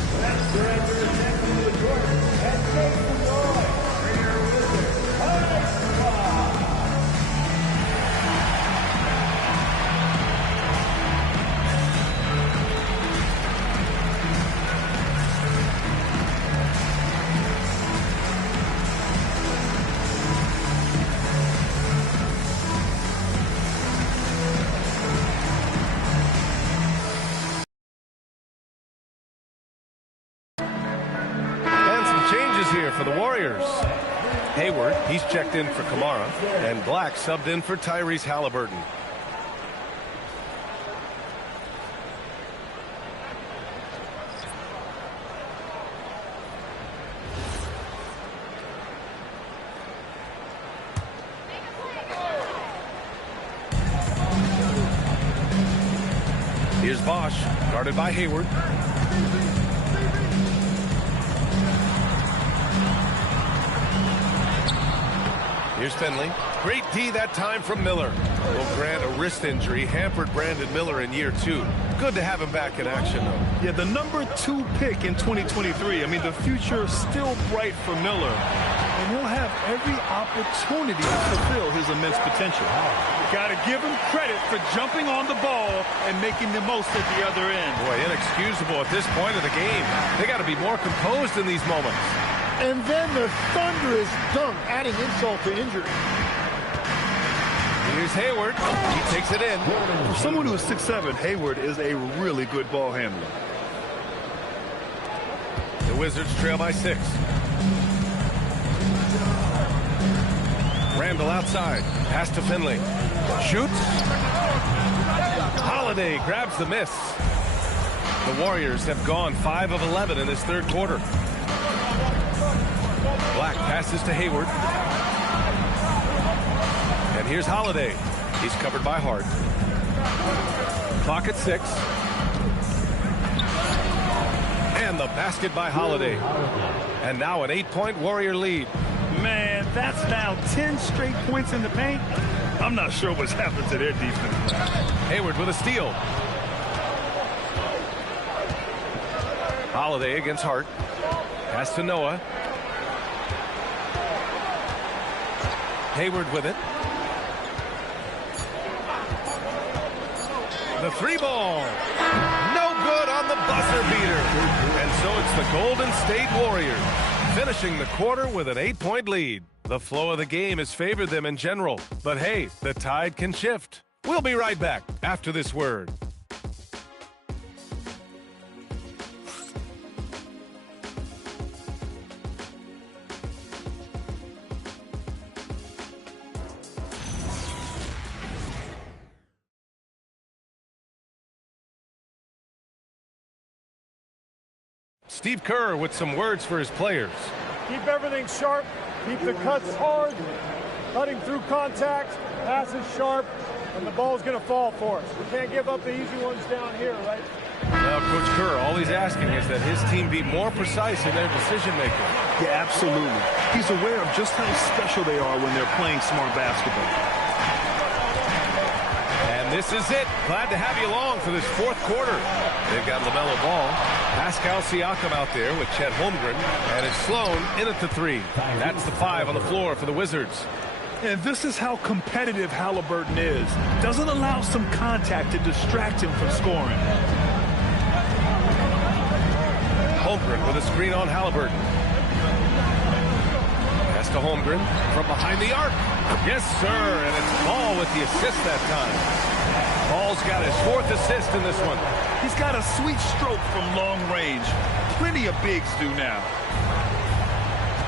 Here for the Warriors. Hayward, he's checked in for Kamara, and Black subbed in for Tyrese Halliburton. Here's Bosch, guarded by Hayward. Here's Finley. Great D that time from Miller. Will grant a wrist injury hampered Brandon Miller in year 2. Good to have him back in action, though. Yeah, the number 2 pick in 2023. I mean, the future is still bright for Miller. And he'll have every opportunity to fulfill his immense potential. Got to give him credit for jumping on the ball and making the most at the other end. Boy, inexcusable at this point of the game. They got to be more composed in these moments. And then the thunderous dunk, adding insult to injury. Here's Hayward. He takes it in. For someone who is 6'7", Hayward is a really good ball handler. The Wizards trail by 6. Randall outside. Pass to Finley. Shoots. Holiday grabs the miss. The Warriors have gone 5 of 11 in this third quarter. Black passes to Hayward. And here's Holiday. He's covered by Hart. Clock at 6. And the basket by Holiday. And now an 8-point Warrior lead. Man, that's now 10 straight points in the paint. I'm not sure what's happened to their defense. Hayward with a steal. Holiday against Hart. Pass to Noah. Hayward with it. The 3-ball. No good on the buzzer beater. And so it's the Golden State Warriors finishing the quarter with an 8-point lead. The flow of the game has favored them in general. But hey, the tide can shift. We'll be right back after this word. Steve Kerr with some words for his players. Keep everything sharp. Keep the cuts hard. Cutting through contact. Passes sharp. And the ball's going to fall for us. We can't give up the easy ones down here, right? Well, Coach Kerr, all he's asking is that his team be more precise in their decision-making. Yeah, absolutely. He's aware of just how special they are when they're playing smart basketball. And this is it. Glad to have you along for this fourth quarter. They've got LaMelo Ball, Pascal Siakam out there with Chet Holmgren, and it's Sloan in at the 3. That's the 5 on the floor for the Wizards. And this is how competitive Halliburton is. Doesn't allow some contact to distract him from scoring. Holmgren with a screen on Halliburton. Pass to Holmgren from behind the arc. Yes, sir, and it's Ball with the assist that time. Ball's got his 4th assist in this one. He's got a sweet stroke from long range. Plenty of bigs do now.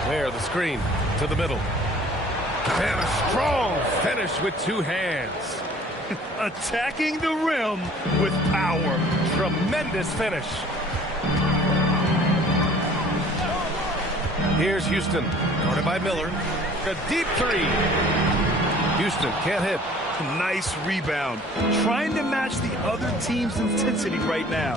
There, the screen to the middle. And a strong finish with 2 hands. Attacking the rim with power. Tremendous finish. Here's Houston, guarded by Miller. A deep 3. Houston can't hit. Nice rebound. Trying to match the other team's intensity right now.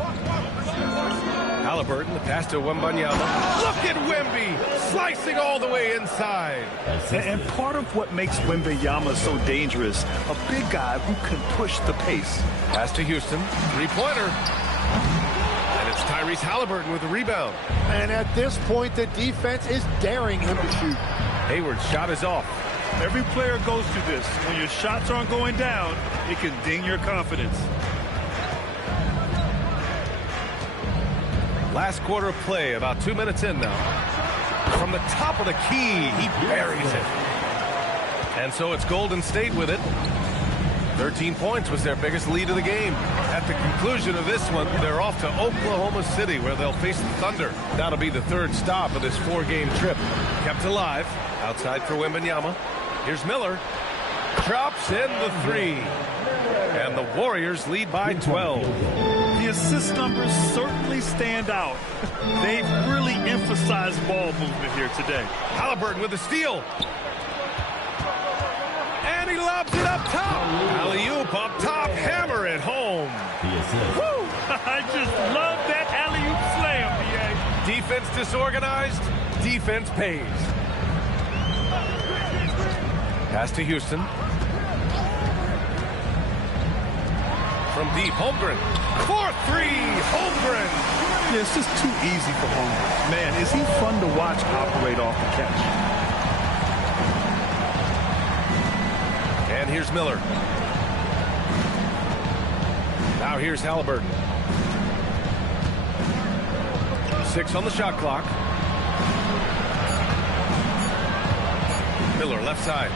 Halliburton, the pass to Wembanyama. Look at Wemby slicing all the way inside. And part of what makes Wembanyama so dangerous, a big guy who can push the pace. Pass to Houston, 3-pointer. And it's Tyrese Halliburton with the rebound. And at this point, the defense is daring him to shoot. Hayward's shot is off. Every player goes through this. When your shots aren't going down, it can ding your confidence. Last quarter of play, about 2 minutes in now. From the top of the key, he buries it. And so it's Golden State with it. 13 points was their biggest lead of the game. At the conclusion of this one, they're off to Oklahoma City, where they'll face the Thunder. That'll be the 3rd stop of this 4-game trip. Kept alive. Outside for Wembanyama. Here's Miller. Drops in the 3. And the Warriors lead by 12. The assist numbers certainly stand out. They've really emphasized ball movement here today. Halliburton with the steal. And he lobs it up top. Alley-oop up top. Hammer it home. Woo! I just love that alley-oop slam, B.A. Defense disorganized. Defense pays. Pass to Houston. From deep, Holmgren. Core three, Holmgren. Yeah, it's just too easy for Holmgren. Man, is he fun to watch operate off the catch. And here's Miller. Now here's Halliburton. 6 on the shot clock. Miller left side.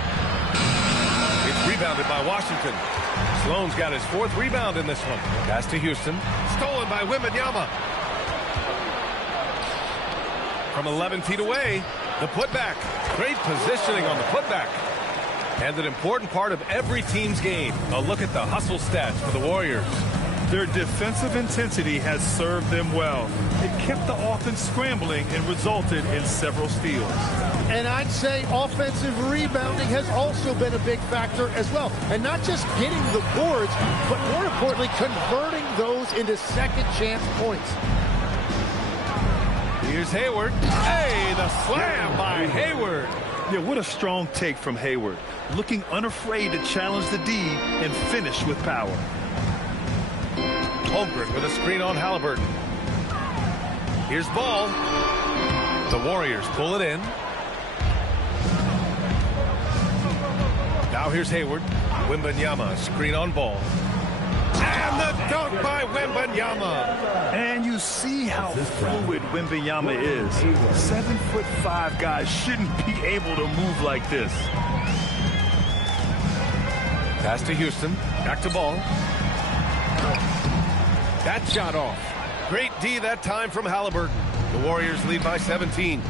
It's rebounded by Washington. Sloan's got his 4th rebound in this one. Pass to Houston. Stolen by Wembanyama. From 11 feet away, the putback. Great positioning on the putback. And an important part of every team's game. A look at the hustle stats for the Warriors. Their defensive intensity has served them well. It kept the offense scrambling and resulted in several steals. And I'd say offensive rebounding has also been a big factor as well. And not just getting the boards, but more importantly, converting those into second chance points. Here's Hayward. Hey, the slam by Hayward. Yeah, what a strong take from Hayward. Looking unafraid to challenge the D and finish with power. Holmgren with a screen on Halliburton. Here's Ball. The Warriors pull it in. Now here's Hayward. Wembanyama, screen on Ball. And the dunk by Wembanyama. And you see how fluid Wembanyama is. 7'5" guys shouldn't be able to move like this. Pass to Houston. Back to Ball. That shot off. Great D that time from Halliburton. The Warriors lead by 17.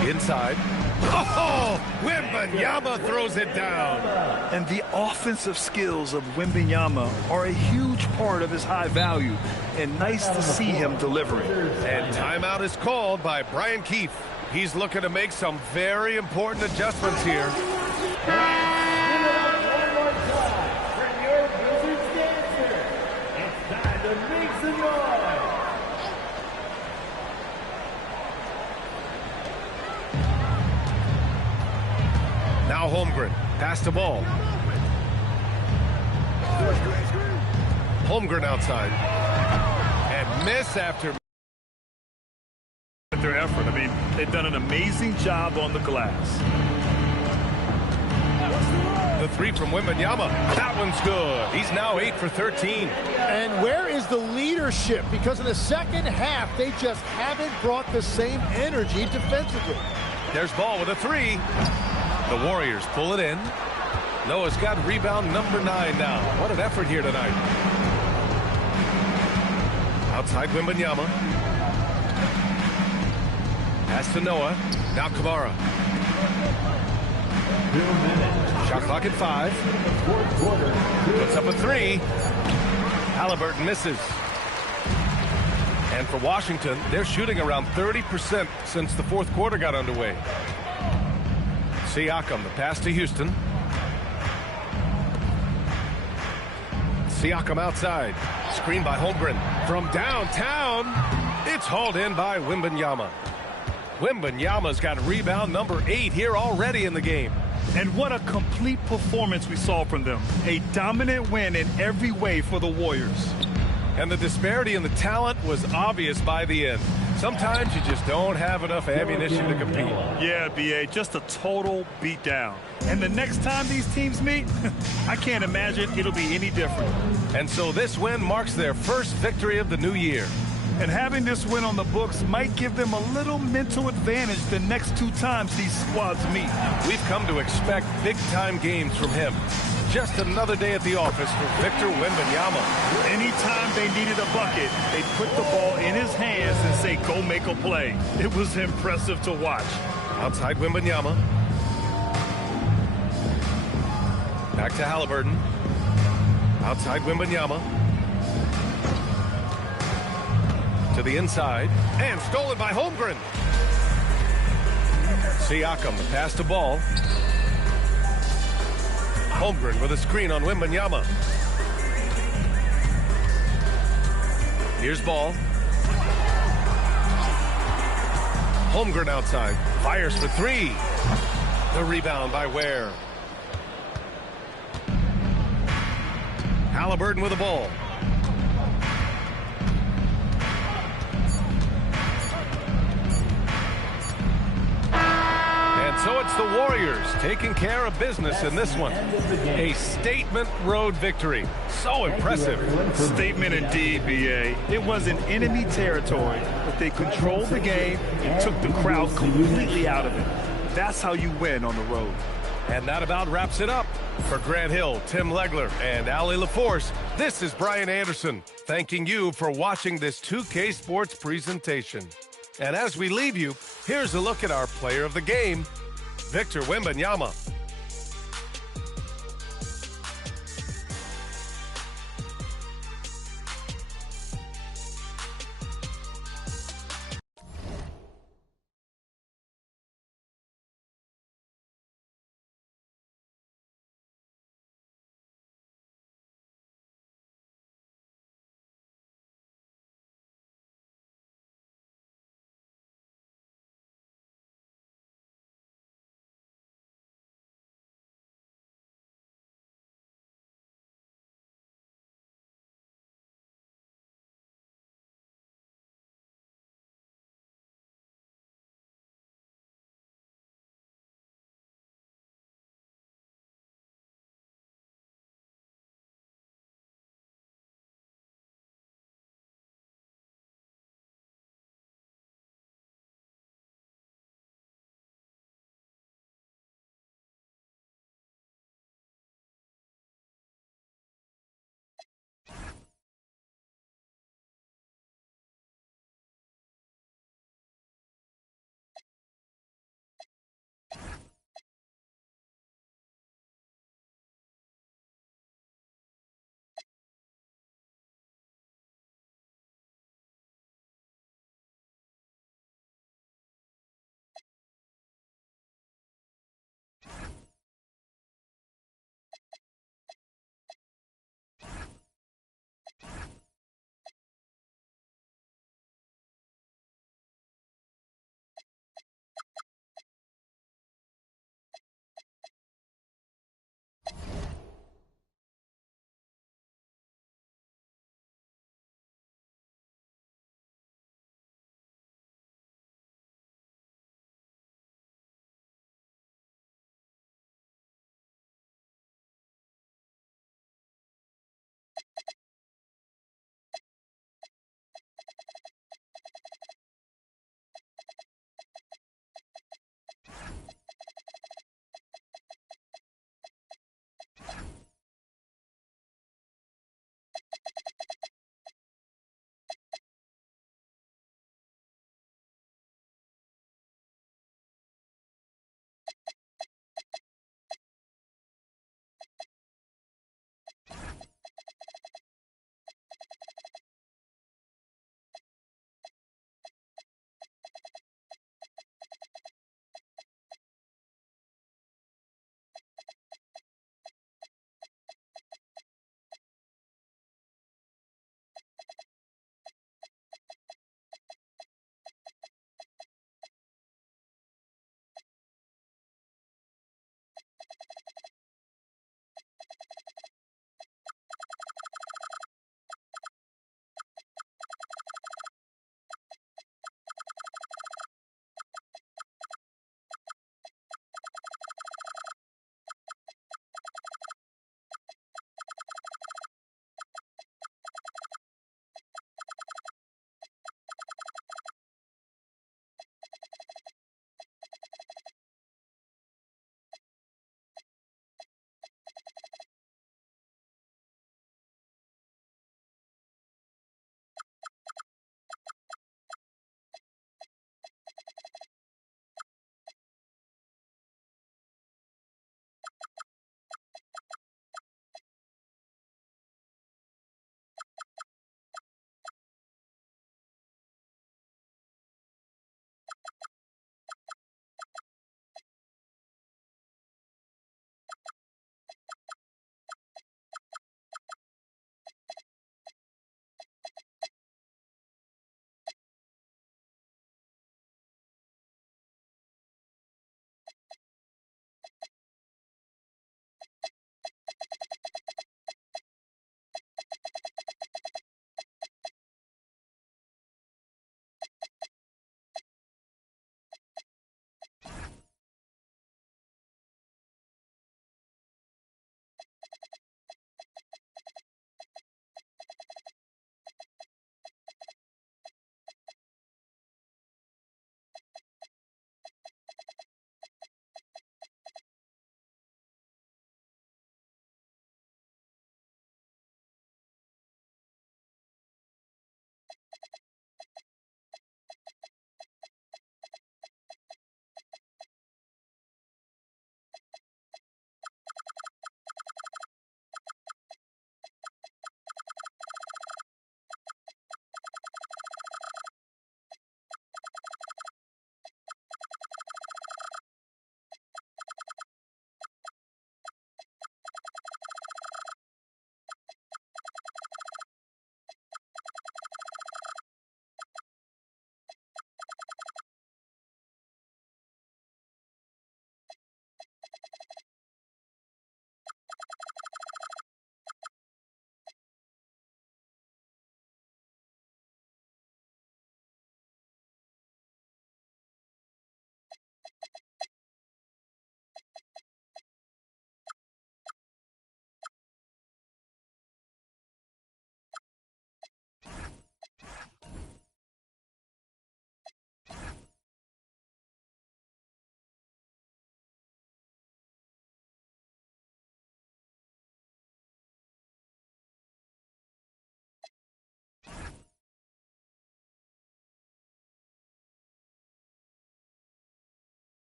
Inside. Oh, Wembanyama throws it down. And the offensive skills of Wembanyama are a huge part of his high value. And nice to see him delivering. And timeout is called by Brian Keefe. He's looking to make some very important adjustments here. Now Holmgren, pass the Ball. Holmgren outside. And miss after. Their effort. I mean, they've done an amazing job on the glass. The 3 from Wembanyama. That one's good. He's now 8 for 13. And where is the leadership? Because in the second half, they just haven't brought the same energy defensively. There's Ball with a 3. The Warriors pull it in. Noah's got rebound number 9 now. What an effort here tonight. Outside Wembanyama. Pass to Noah. Now Kamara. Shot clock at 5. Puts up a 3. Halliburton misses. And for Washington, they're shooting around 30% since the 4th quarter got underway. Siakam, the pass to Houston. Siakam outside. Screen by Holmgren. From downtown, it's hauled in by Wembanyama. Wembanyama's got rebound number 8 here already in the game. And what a complete performance we saw from them. A dominant win in every way for the Warriors. And the disparity in the talent was obvious by the end. Sometimes you just don't have enough ammunition to compete. Yeah, B.A., just a total beatdown. And the next time these teams meet, I can't imagine it'll be any different. And so this win marks their first victory of the new year. And having this win on the books might give them a little mental advantage the next 2 times these squads meet. We've come to expect big-time games from him. Just another day at the office for Victor Wembanyama. Anytime they needed a bucket, they put the ball in his hands and say, go make a play. It was impressive to watch. Outside Wembanyama. Back to Halliburton. Outside Wembanyama. To the inside. And stolen by Holmgren. Siakam, the pass to Ball. Holmgren with a screen on Wembanyama. Here's Ball. Holmgren outside. Fires for 3. The rebound by Ware. Halliburton with the ball. it's the Warriors taking care of business in this one. A statement road victory. So impressive. Statement indeed, BA. It was in enemy territory, but they controlled the game and took the crowd completely out of it. That's how you win on the road. And that about wraps it up. For Grant Hill, Tim Legler, and Allie LaForce, this is Brian Anderson, thanking you for watching this 2K Sports presentation. And as we leave you, here's a look at our player of the game, Victor Wembanyama.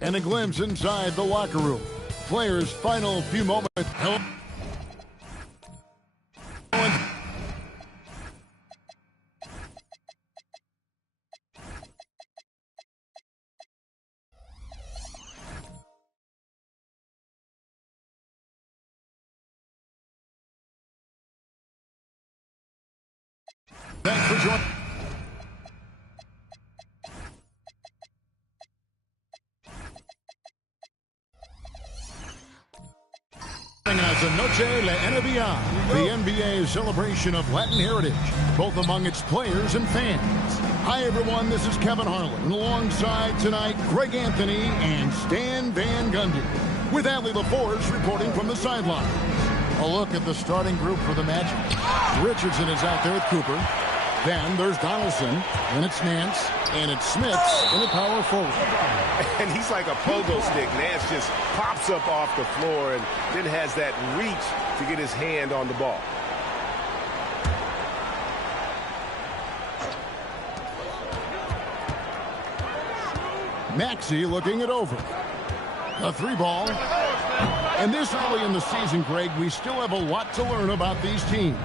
And a glimpse inside the locker room. Players' final few moments. Thanks for joining. As a Noche La NBA, the NBA's celebration of Latin heritage, both among its players and fans. Hi, everyone. This is Kevin Harlan, alongside tonight Greg Anthony and Stan Van Gundy, with Allie LaForce reporting from the sidelines. A look at the starting group for the Magic. Richardson is out there with Cooper. Then there's Donaldson, and it's Nance, and it's Smits in the power forward. And he's like a pogo stick. Nance just pops up off the floor and then has that reach to get his hand on the ball. Maxey looking it over. A 3-ball. And this early in the season, Greg, we still have a lot to learn about these teams.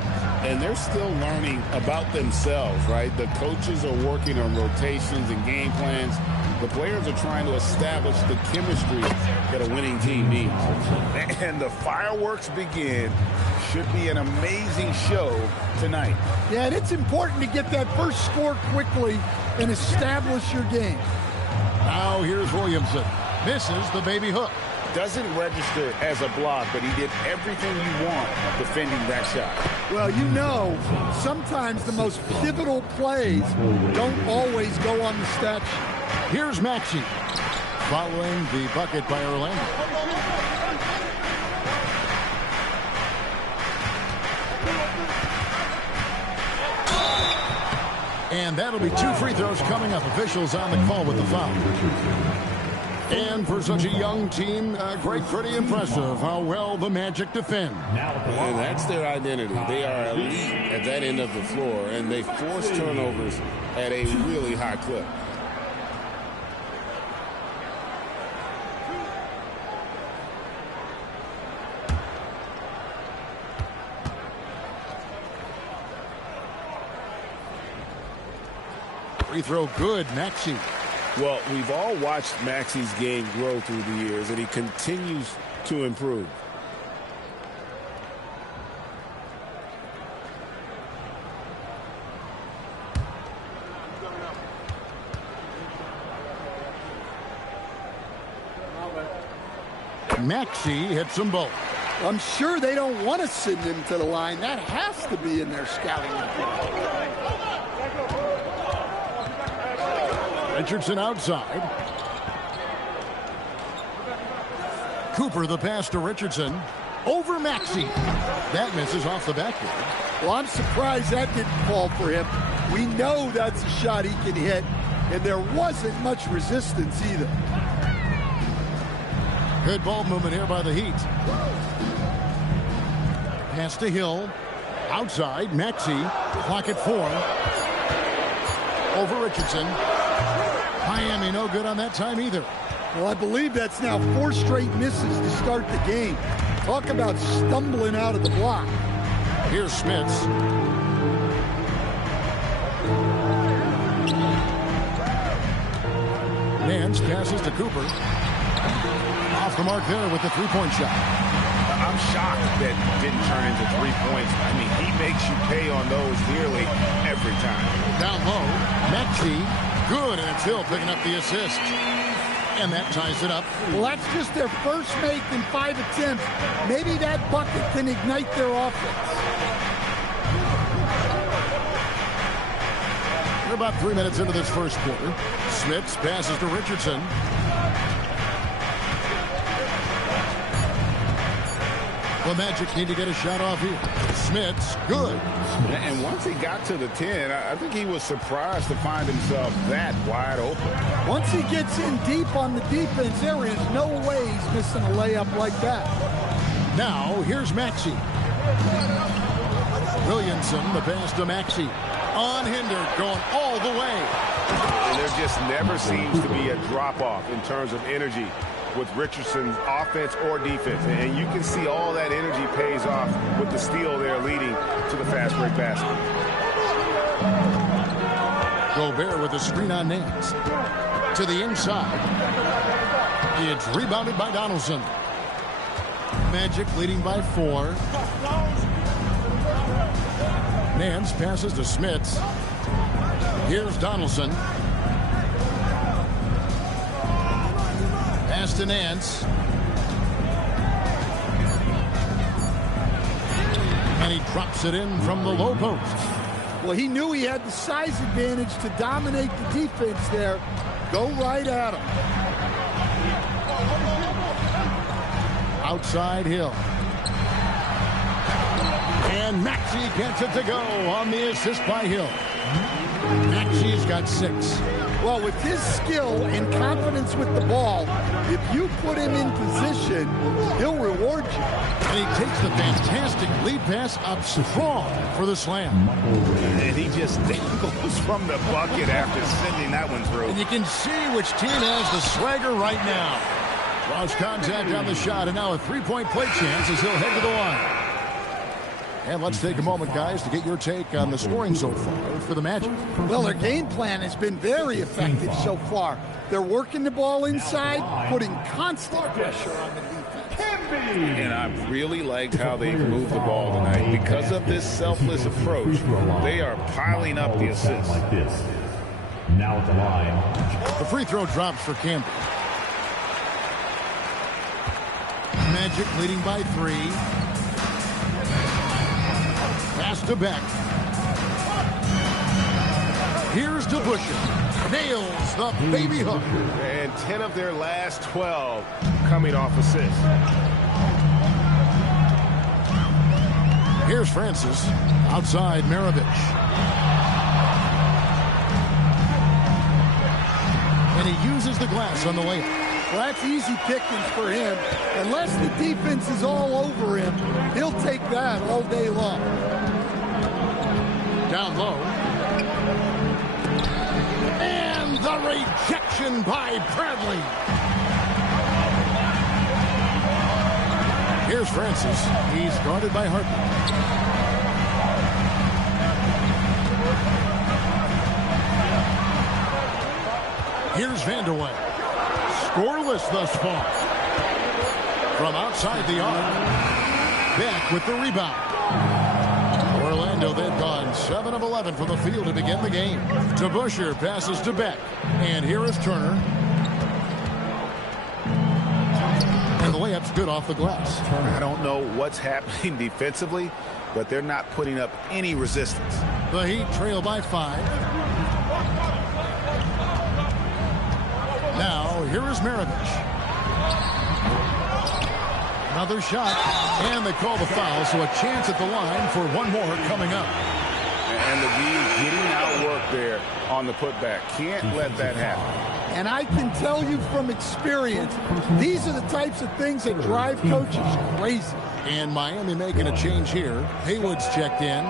And they're still learning about themselves, right? The coaches are working on rotations and game plans. The players are trying to establish the chemistry that a winning team needs. And the fireworks begin. Should be an amazing show tonight. Yeah, and it's important to get that first score quickly and establish your game. Now here's Williamson. Misses the baby hook. Doesn't register as a block, but he did everything you want defending that shot. Well, you know, sometimes the most pivotal plays don't always go on the stat sheet. Here's Maxey following the bucket by Orlando. And that'll be 2 free throws coming up. Officials on the call with the foul. And for such a young team, Greg, pretty impressive how well the Magic defend. And that's their identity. They are elite at that end of the floor, and they force turnovers at a really high clip. Free throw good, Maxey. Well, we've all watched Maxey's game grow through the years, and he continues to improve. Maxey hits them both. I'm sure they don't want to send him to the line. That has to be in their scouting report. Richardson outside. Cooper the pass to Richardson. Over Maxey. That misses off the backboard. Well, I'm surprised that didn't fall for him. We know that's a shot he can hit, and there wasn't much resistance either. Good ball movement here by the Heat. Pass to Hill. Outside, Maxey. Clock at 4. Over Richardson. Miami no good on that time either. Well, I believe that's now 4 straight misses to start the game. Talk about stumbling out of the block. Here's Smits. Nance passes to Cooper. Off the mark there with the 3-point shot. I'm shocked that didn't turn into 3 points. I mean, he makes you pay on those nearly every time. Down low, Maxey. Good, and it's Hill picking up the assist. And that ties it up. Well, that's just their first make in 5 attempts. Maybe that bucket can ignite their offense. We're about 3 minutes into this first quarter. Smits passes to Richardson. The Magic need to get a shot off here. Smits, good. And once he got to the 10, I think he was surprised to find himself that wide open. Once he gets in deep on the defense, there is no way he's missing a layup like that. Now, here's Maxey. Williamson, the pass to Maxey. Unhindered, going all the way. And there just never seems to be a drop-off in terms of energy with Richardson's offense or defense. And you can see all that energy pays off with the steal there leading to the fast break basket. Gobert with a screen on Nance. To the inside. It's rebounded by Donaldson. Magic leading by 4. Nance passes to Smits. Here's Donaldson. Pass to Nance. And he drops it in from the low post. Well, he knew he had the size advantage to dominate the defense there. Go right at him. Outside Hill. And Maxey gets it to go on the assist by Hill. Maxey's got 6. Well, with his skill and confidence with the ball, if you put him in position, he'll reward you. And he takes the fantastic lead pass up strong for the slam. And he just goes from the bucket after sending that one through. And you can see which team has the swagger right now. Lost contact on the shot, and now a three-point play chance as he'll head to the line. And let's take a moment, guys, to get your take on the scoring so far for the Magic. Well, their game plan has been very effective so far. They're working the ball inside, putting constant pressure on the defense. And I really liked how they've moved the ball tonight. Because of this selfless approach, they are piling up the assists. Now at the line. The free throw drops for Campbell. Magic leading by 3. Pass to Beck. Here's to Busher. Nails the baby hook. And 10 of their last 12 coming off assists. Here's Francis. Outside Maravich. And he uses the glass on the layup. Well, that's easy pickings for him. Unless the defense is all over him, he'll take that all day long. Down low. And the rejection by Bradley. Here's Francis. He's guarded by Harper. Here's Vanderway. Scoreless thus far. From outside the arc. Beck with the rebound. Orlando, they've gone 7 of 11 from the field to begin the game. To Busher, passes to Beck. And here is Turner. And the layup's good off the glass. I don't know what's happening defensively, but they're not putting up any resistance. The Heat trail by 5. Now, here is Maravich. Another shot, and they call the foul, so a chance at the line for one more coming up. And the D getting outworked there on the putback. Can't let that happen. And I can tell you from experience, these are the types of things that drive coaches crazy. And Miami making a change here. Haywood's checked in.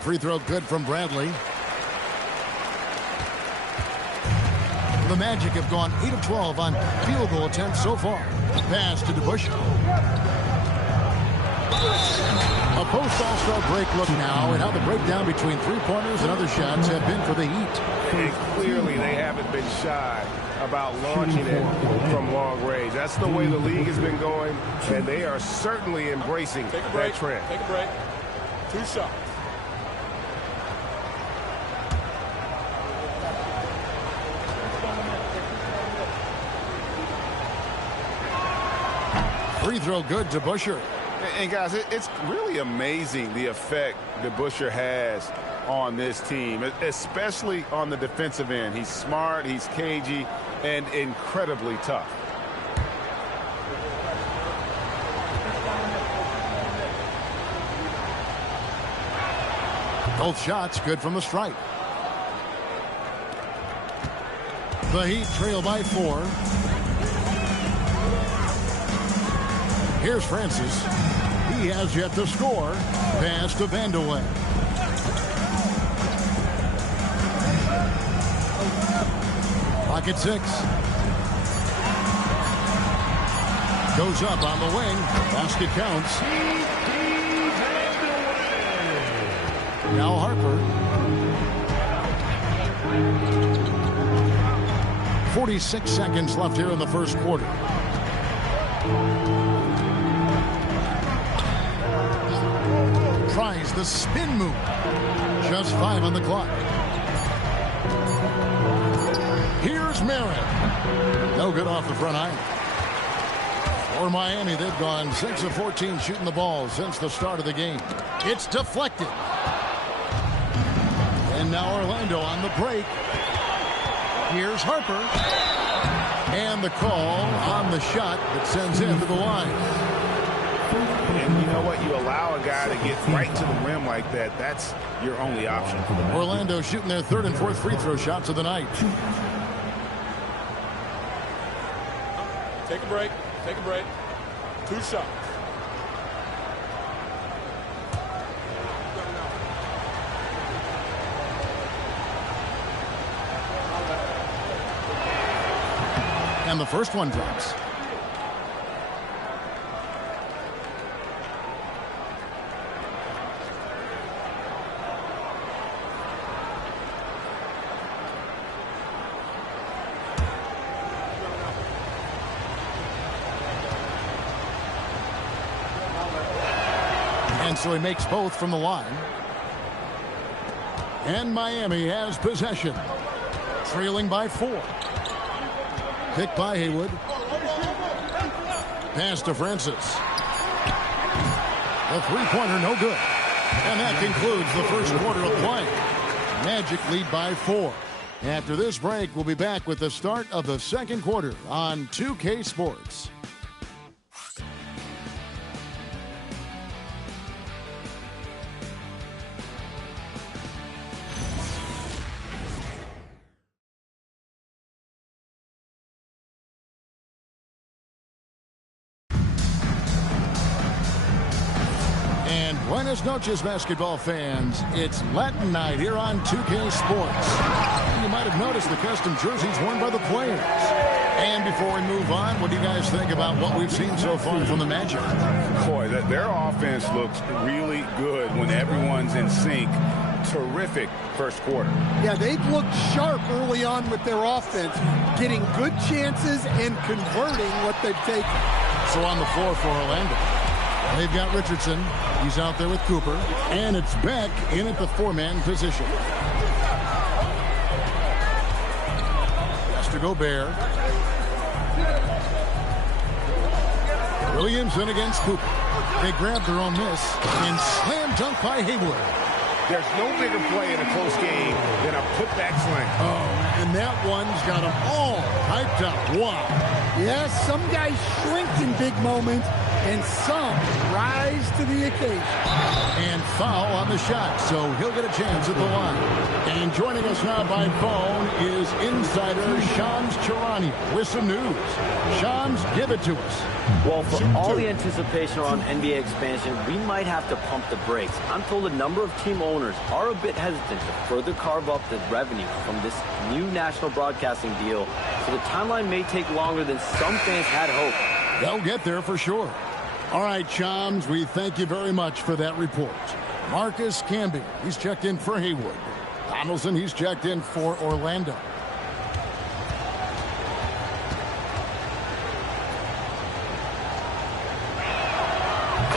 Free throw good from Bradley. The Magic have gone 8 of 12 on field goal attempts so far. Pass to DeBusschere. A post-All-Star break look now and how the breakdown between three-pointers and other shots have been for the Heat. And clearly they haven't been shy about launching it from long range. That's the way the league has been going, and they are certainly embracing that trend. Take a break. 2 shots. Free throw good to Busher. And guys, it's really amazing the effect that Busher has on this team, especially on the defensive end. He's smart, he's cagey, and incredibly tough. Both shots good from the stripe. The Heat trail by 4. Here's Francis. He has yet to score. Pass to Vandeweghe. Pocket 6. Goes up on the wing. Basket counts. Now Harper. 46 seconds left here in the first quarter. Tries the spin move. Just 5 on the clock. Here's Merritt. No good off the front iron. For Miami, they've gone 6 of 14 shooting the ball since the start of the game. It's deflected. And now Orlando on the break. Here's Harper. And the call on the shot that sends him to the line. And you know what? You allow a guy to get right to the rim like that. That's your only option. Orlando shooting their 3rd and 4th free throw shots of the night. Take a break. Take a break. 2 shots. And the first one drops. And so he makes both from the line. And Miami has possession. Trailing by 4. Picked by Haywood. Pass to Francis. The three-pointer, no good. And that concludes the first quarter of play. Magic lead by 4. After this break, we'll be back with the start of the second quarter on 2K Sports. Buenas noches, basketball fans. It's Latin night here on 2K Sports. You might have noticed the custom jerseys worn by the players. And before we move on, what do you guys think about what we've seen so far from the Magic? Boy, their offense looks really good when everyone's in sync. Terrific first quarter. Yeah, they've looked sharp early on with their offense, getting good chances and converting what they've taken. So on the floor for Orlando, they've got Richardson. He's out there with Cooper. And it's Beck in at the 4-man position. Pass to Gobert. Williamson against Cooper. They grab their own miss and slam dunk by Haywood. There's no bigger play in a close game than a putback slam. Oh, and that one's got them all hyped up. Wow. Yes, some guys shrink in big moments, and some rise to the occasion. And foul on the shot, so he'll get a chance at the line. And joining us now by phone is insider Shams Charania with some news. Shams, give it to us. Well, for all the anticipation around NBA expansion, we might have to pump the brakes. I'm told a number of team owners are a bit hesitant to further carve up the revenue from this new national broadcasting deal, so the timeline may take longer than some fans had hoped. They'll get there for sure. All right, Shams, we thank you very much for that report. Marcus Camby, he's checked in for Haywood. Donaldson, he's checked in for Orlando.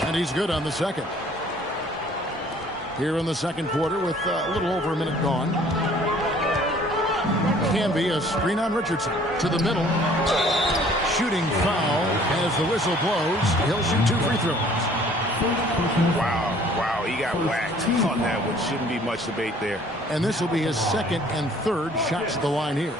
And he's good on the second. Here in the second quarter with a little over a minute gone. Camby, a screen on Richardson to the middle. Shooting foul as the whistle blows. He'll shoot 2 free throws. Wow, he got whacked on that one. Shouldn't be much debate there. And this will be his second and third shots at the line here.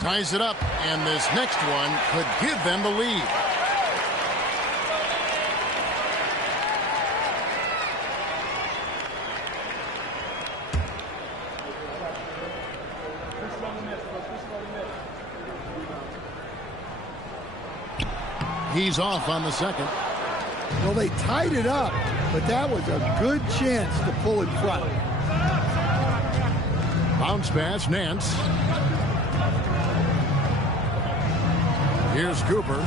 Ties it up, and this next one could give them the lead. He's off on the second. Well, they tied it up, but that was a good chance to pull in front. Bounce pass, Nance. Here's Cooper.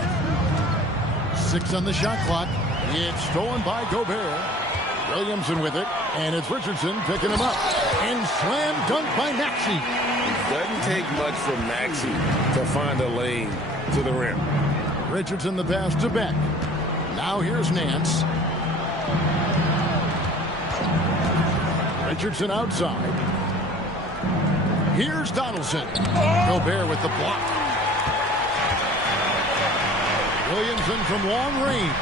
6 on the shot clock. It's stolen by Gobert. Williamson with it, and it's Richardson picking him up. And slam dunk by Maxey. It doesn't take much for Maxey to find a lane to the rim. Richardson the pass to Beck. Now here's Nance. Richardson outside. Here's Donaldson. Gobert with the block. Williamson from long range.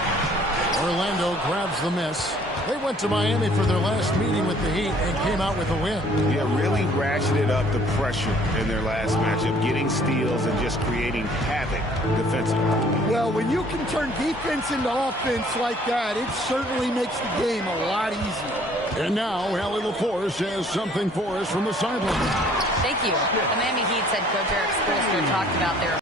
Orlando grabs the miss. They went to Miami for their last meeting with the Heat and came out with a win. Yeah, really ratcheted up the pressure in their last matchup, getting steals and just creating havoc defensively. Well, when you can turn defense into offense like that, it certainly makes the game a lot easier. And now, Allie LaForce has something for us from the sideline. Thank you. The Miami Heat's head coach Eric Spoelstra talked about their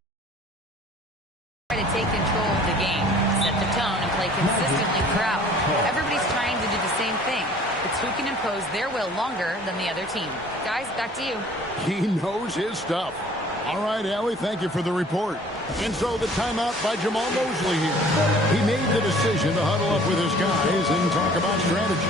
try to take control of the game, set the tone, and play consistently throughout. Everybody's trying to do the same thing. It's who can impose their will longer than the other team. Guys, back to you. He knows his stuff. All right, Allie, thank you for the report. And so the timeout by Jamal Mosley here. He made the decision to huddle up with his guys and talk about strategy.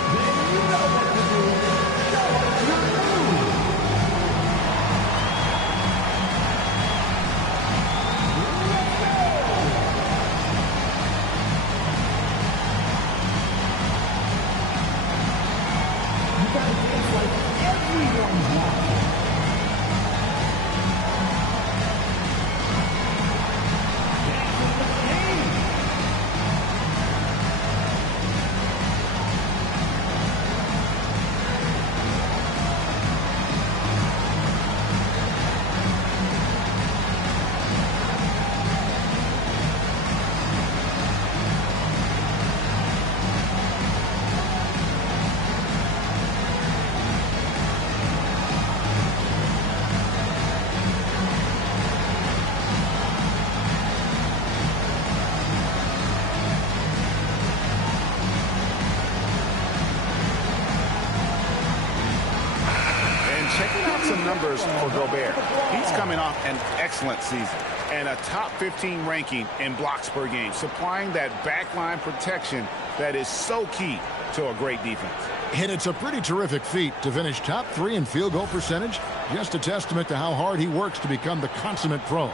Numbers for Gobert. He's coming off an excellent season and a top 15 ranking in blocks per game, supplying that backline protection that is so key to a great defense. And it's a pretty terrific feat to finish top 3 in field goal percentage. Just a testament to how hard he works to become the consummate pro.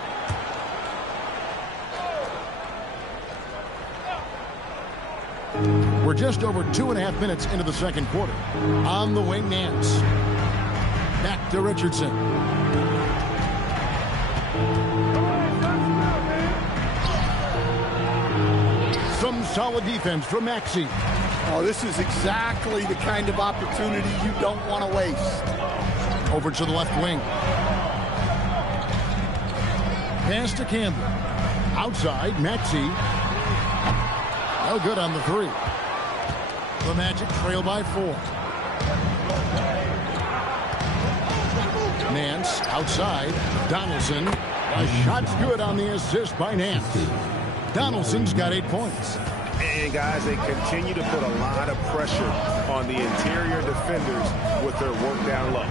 We're just over 2.5 minutes into the second quarter. On the wing, Nance. Back to Richardson. Some solid defense from Maxey. Oh, this is exactly the kind of opportunity you don't want to waste. Over to the left wing. Pass to Campbell. Outside, Maxey. No good on the 3. The Magic trail by 4. Nance outside. Donaldson. A shot's good on the assist by Nance. Donaldson's got 8 points. And guys, they continue to put a lot of pressure on the interior defenders with their work down low.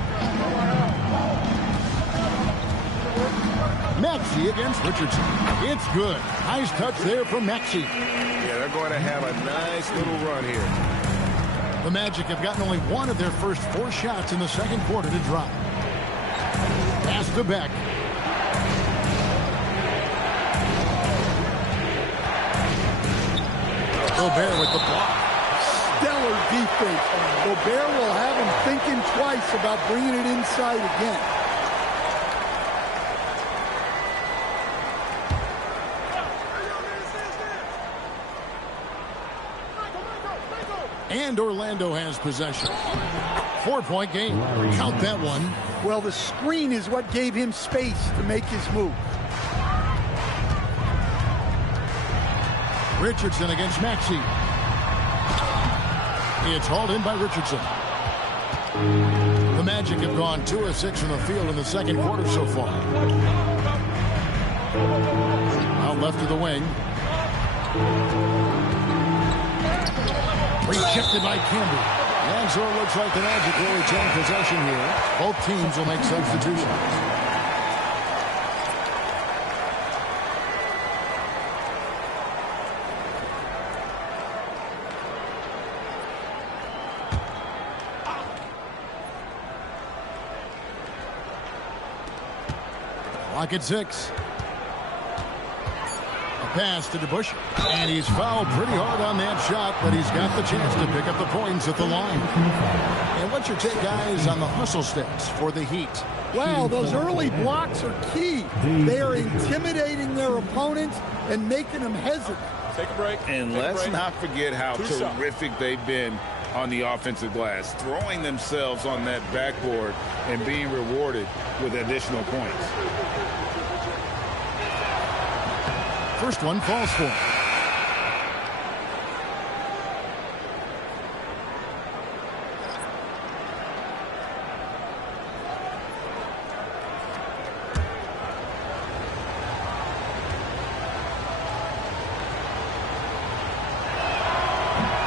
Maxey against Richardson. It's good. Nice touch there from Maxey. Yeah, they're going to have a nice little run here. The Magic have gotten only 1 of their first 4 shots in the second quarter to drop. Pass to Beck. Gobert with the block. Stellar defense. Gobert will have him thinking twice about bringing it inside again. And Orlando has possession. 4-point game. Count that one. Well, the screen is what gave him space to make his move. Richardson against Maxey. It's hauled in by Richardson. The Magic have gone 2 of 6 from the field in the second quarter so far. Out left of the wing. Rejected by Campbell. And so it looks like the Magic will retain possession here. Both teams will make substitutions. Clock at 6. A pass to DeBusschere. And he's fouled pretty hard on that shot, but he's got the chance to pick up the points at the line. And what's your take, guys, on the hustle sticks for the Heat? Wow, those early blocks are key. They are intimidating their opponents and making them hesitant. Take a break. And let's not forget how terrific they've been on the offensive glass, throwing themselves on that backboard and being rewarded with additional points. First one falls for him.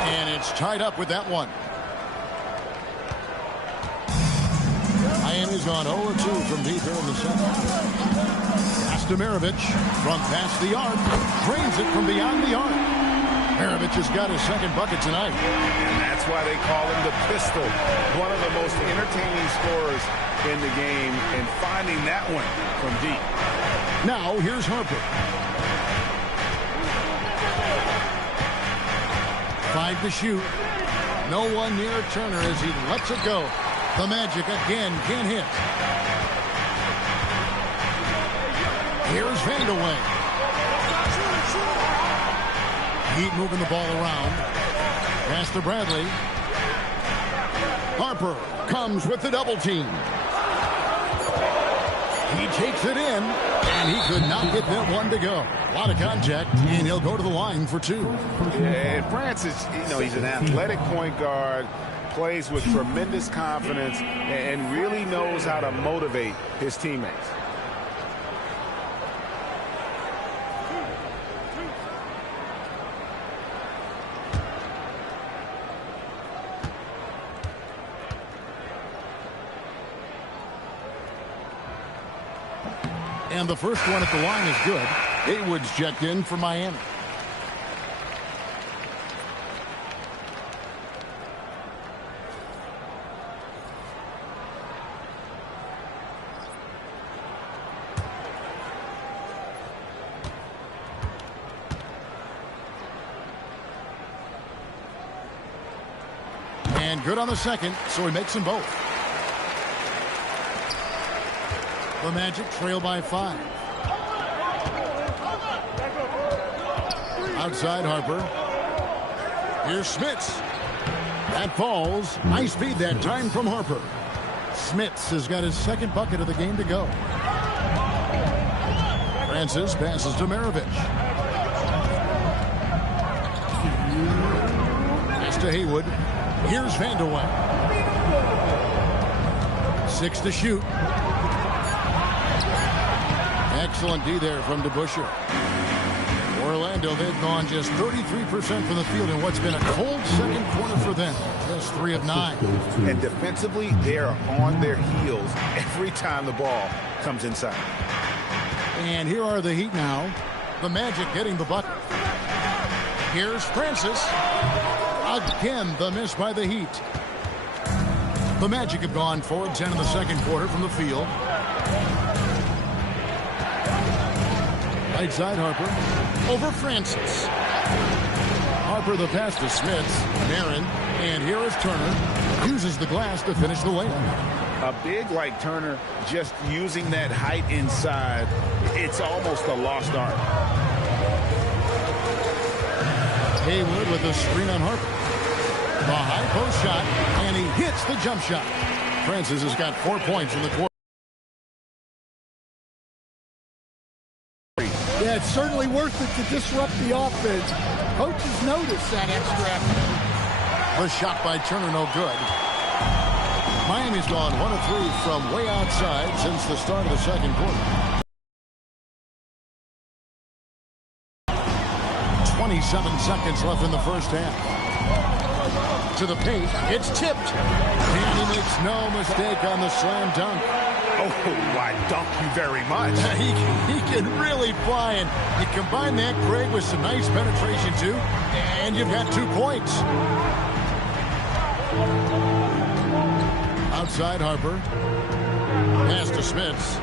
And it's tied up with that one. Miami's on 0-2 from deep here in the second. Maravich, front past the arc, drains it from beyond the arc. Maravich has got his second bucket tonight. And that's why they call him the pistol. One of the most entertaining scorers in the game, and finding that one from deep. Now, here's Harper. 5 to shoot. No one near Turner as he lets it go. The Magic again can't hit. Here's Vandeweghe. Heat moving the ball around. Pass to Bradley. Harper comes with the double team. He takes it in, and he could not get that one to go. A lot of contact, and he'll go to the line for 2. And Francis, he's an athletic point guard, plays with tremendous confidence, and really knows how to motivate his teammates. And the first one at the line is good. Haywood's checked in for Miami. And good on the second, so he makes them both. The Magic trail by 5. Outside Harper. Here's Smits. That falls. Nice feed that time from Harper. Smits has got his second bucket of the game to go. Francis passes to Maravich. Pass to Haywood. Here's Vandeweghe. 6 to shoot. Excellent D there from DeBusschere. Orlando, they've gone just 33% from the field in what's been a cold second quarter for them. Just 3 of 9. And defensively, they are on their heels every time the ball comes inside. And here are the Heat now. The Magic getting the bucket. Here's Francis. Again, the miss by the Heat. The Magic have gone 4 of 10 in the second quarter from the field. Right side Harper. Over Francis. Harper the pass to Smits. Marin. And here is Turner. Uses the glass to finish the layup. A big like Turner just using that height inside. It's almost a lost art. Haywood with a screen on Harper. The high post shot. And he hits the jump shot. Francis has got 4 points in the quarter. Yeah, it's certainly worth it to disrupt the offense. Coaches notice that extra effort. The shot by Turner, no good. Miami's gone 1 of 3 from way outside since the start of the second quarter. 27 seconds left in the first half. To the paint. It's tipped. And he makes no mistake on the slam dunk. Oh, I dunk you very much. He can really fly, and you combine that, Craig, with some nice penetration, too, and you've got 2 points. Outside Harper. Pass to Smits.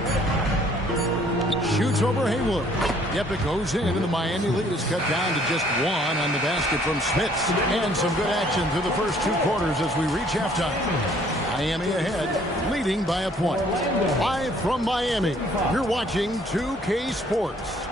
Shoots over Haywood. Yep, it goes in, and the Miami lead is cut down to just 1 on the basket from Smits. And some good action through the first 2 quarters as we reach halftime. Miami ahead, leading by a point. Live from Miami, you're watching 2K Sports.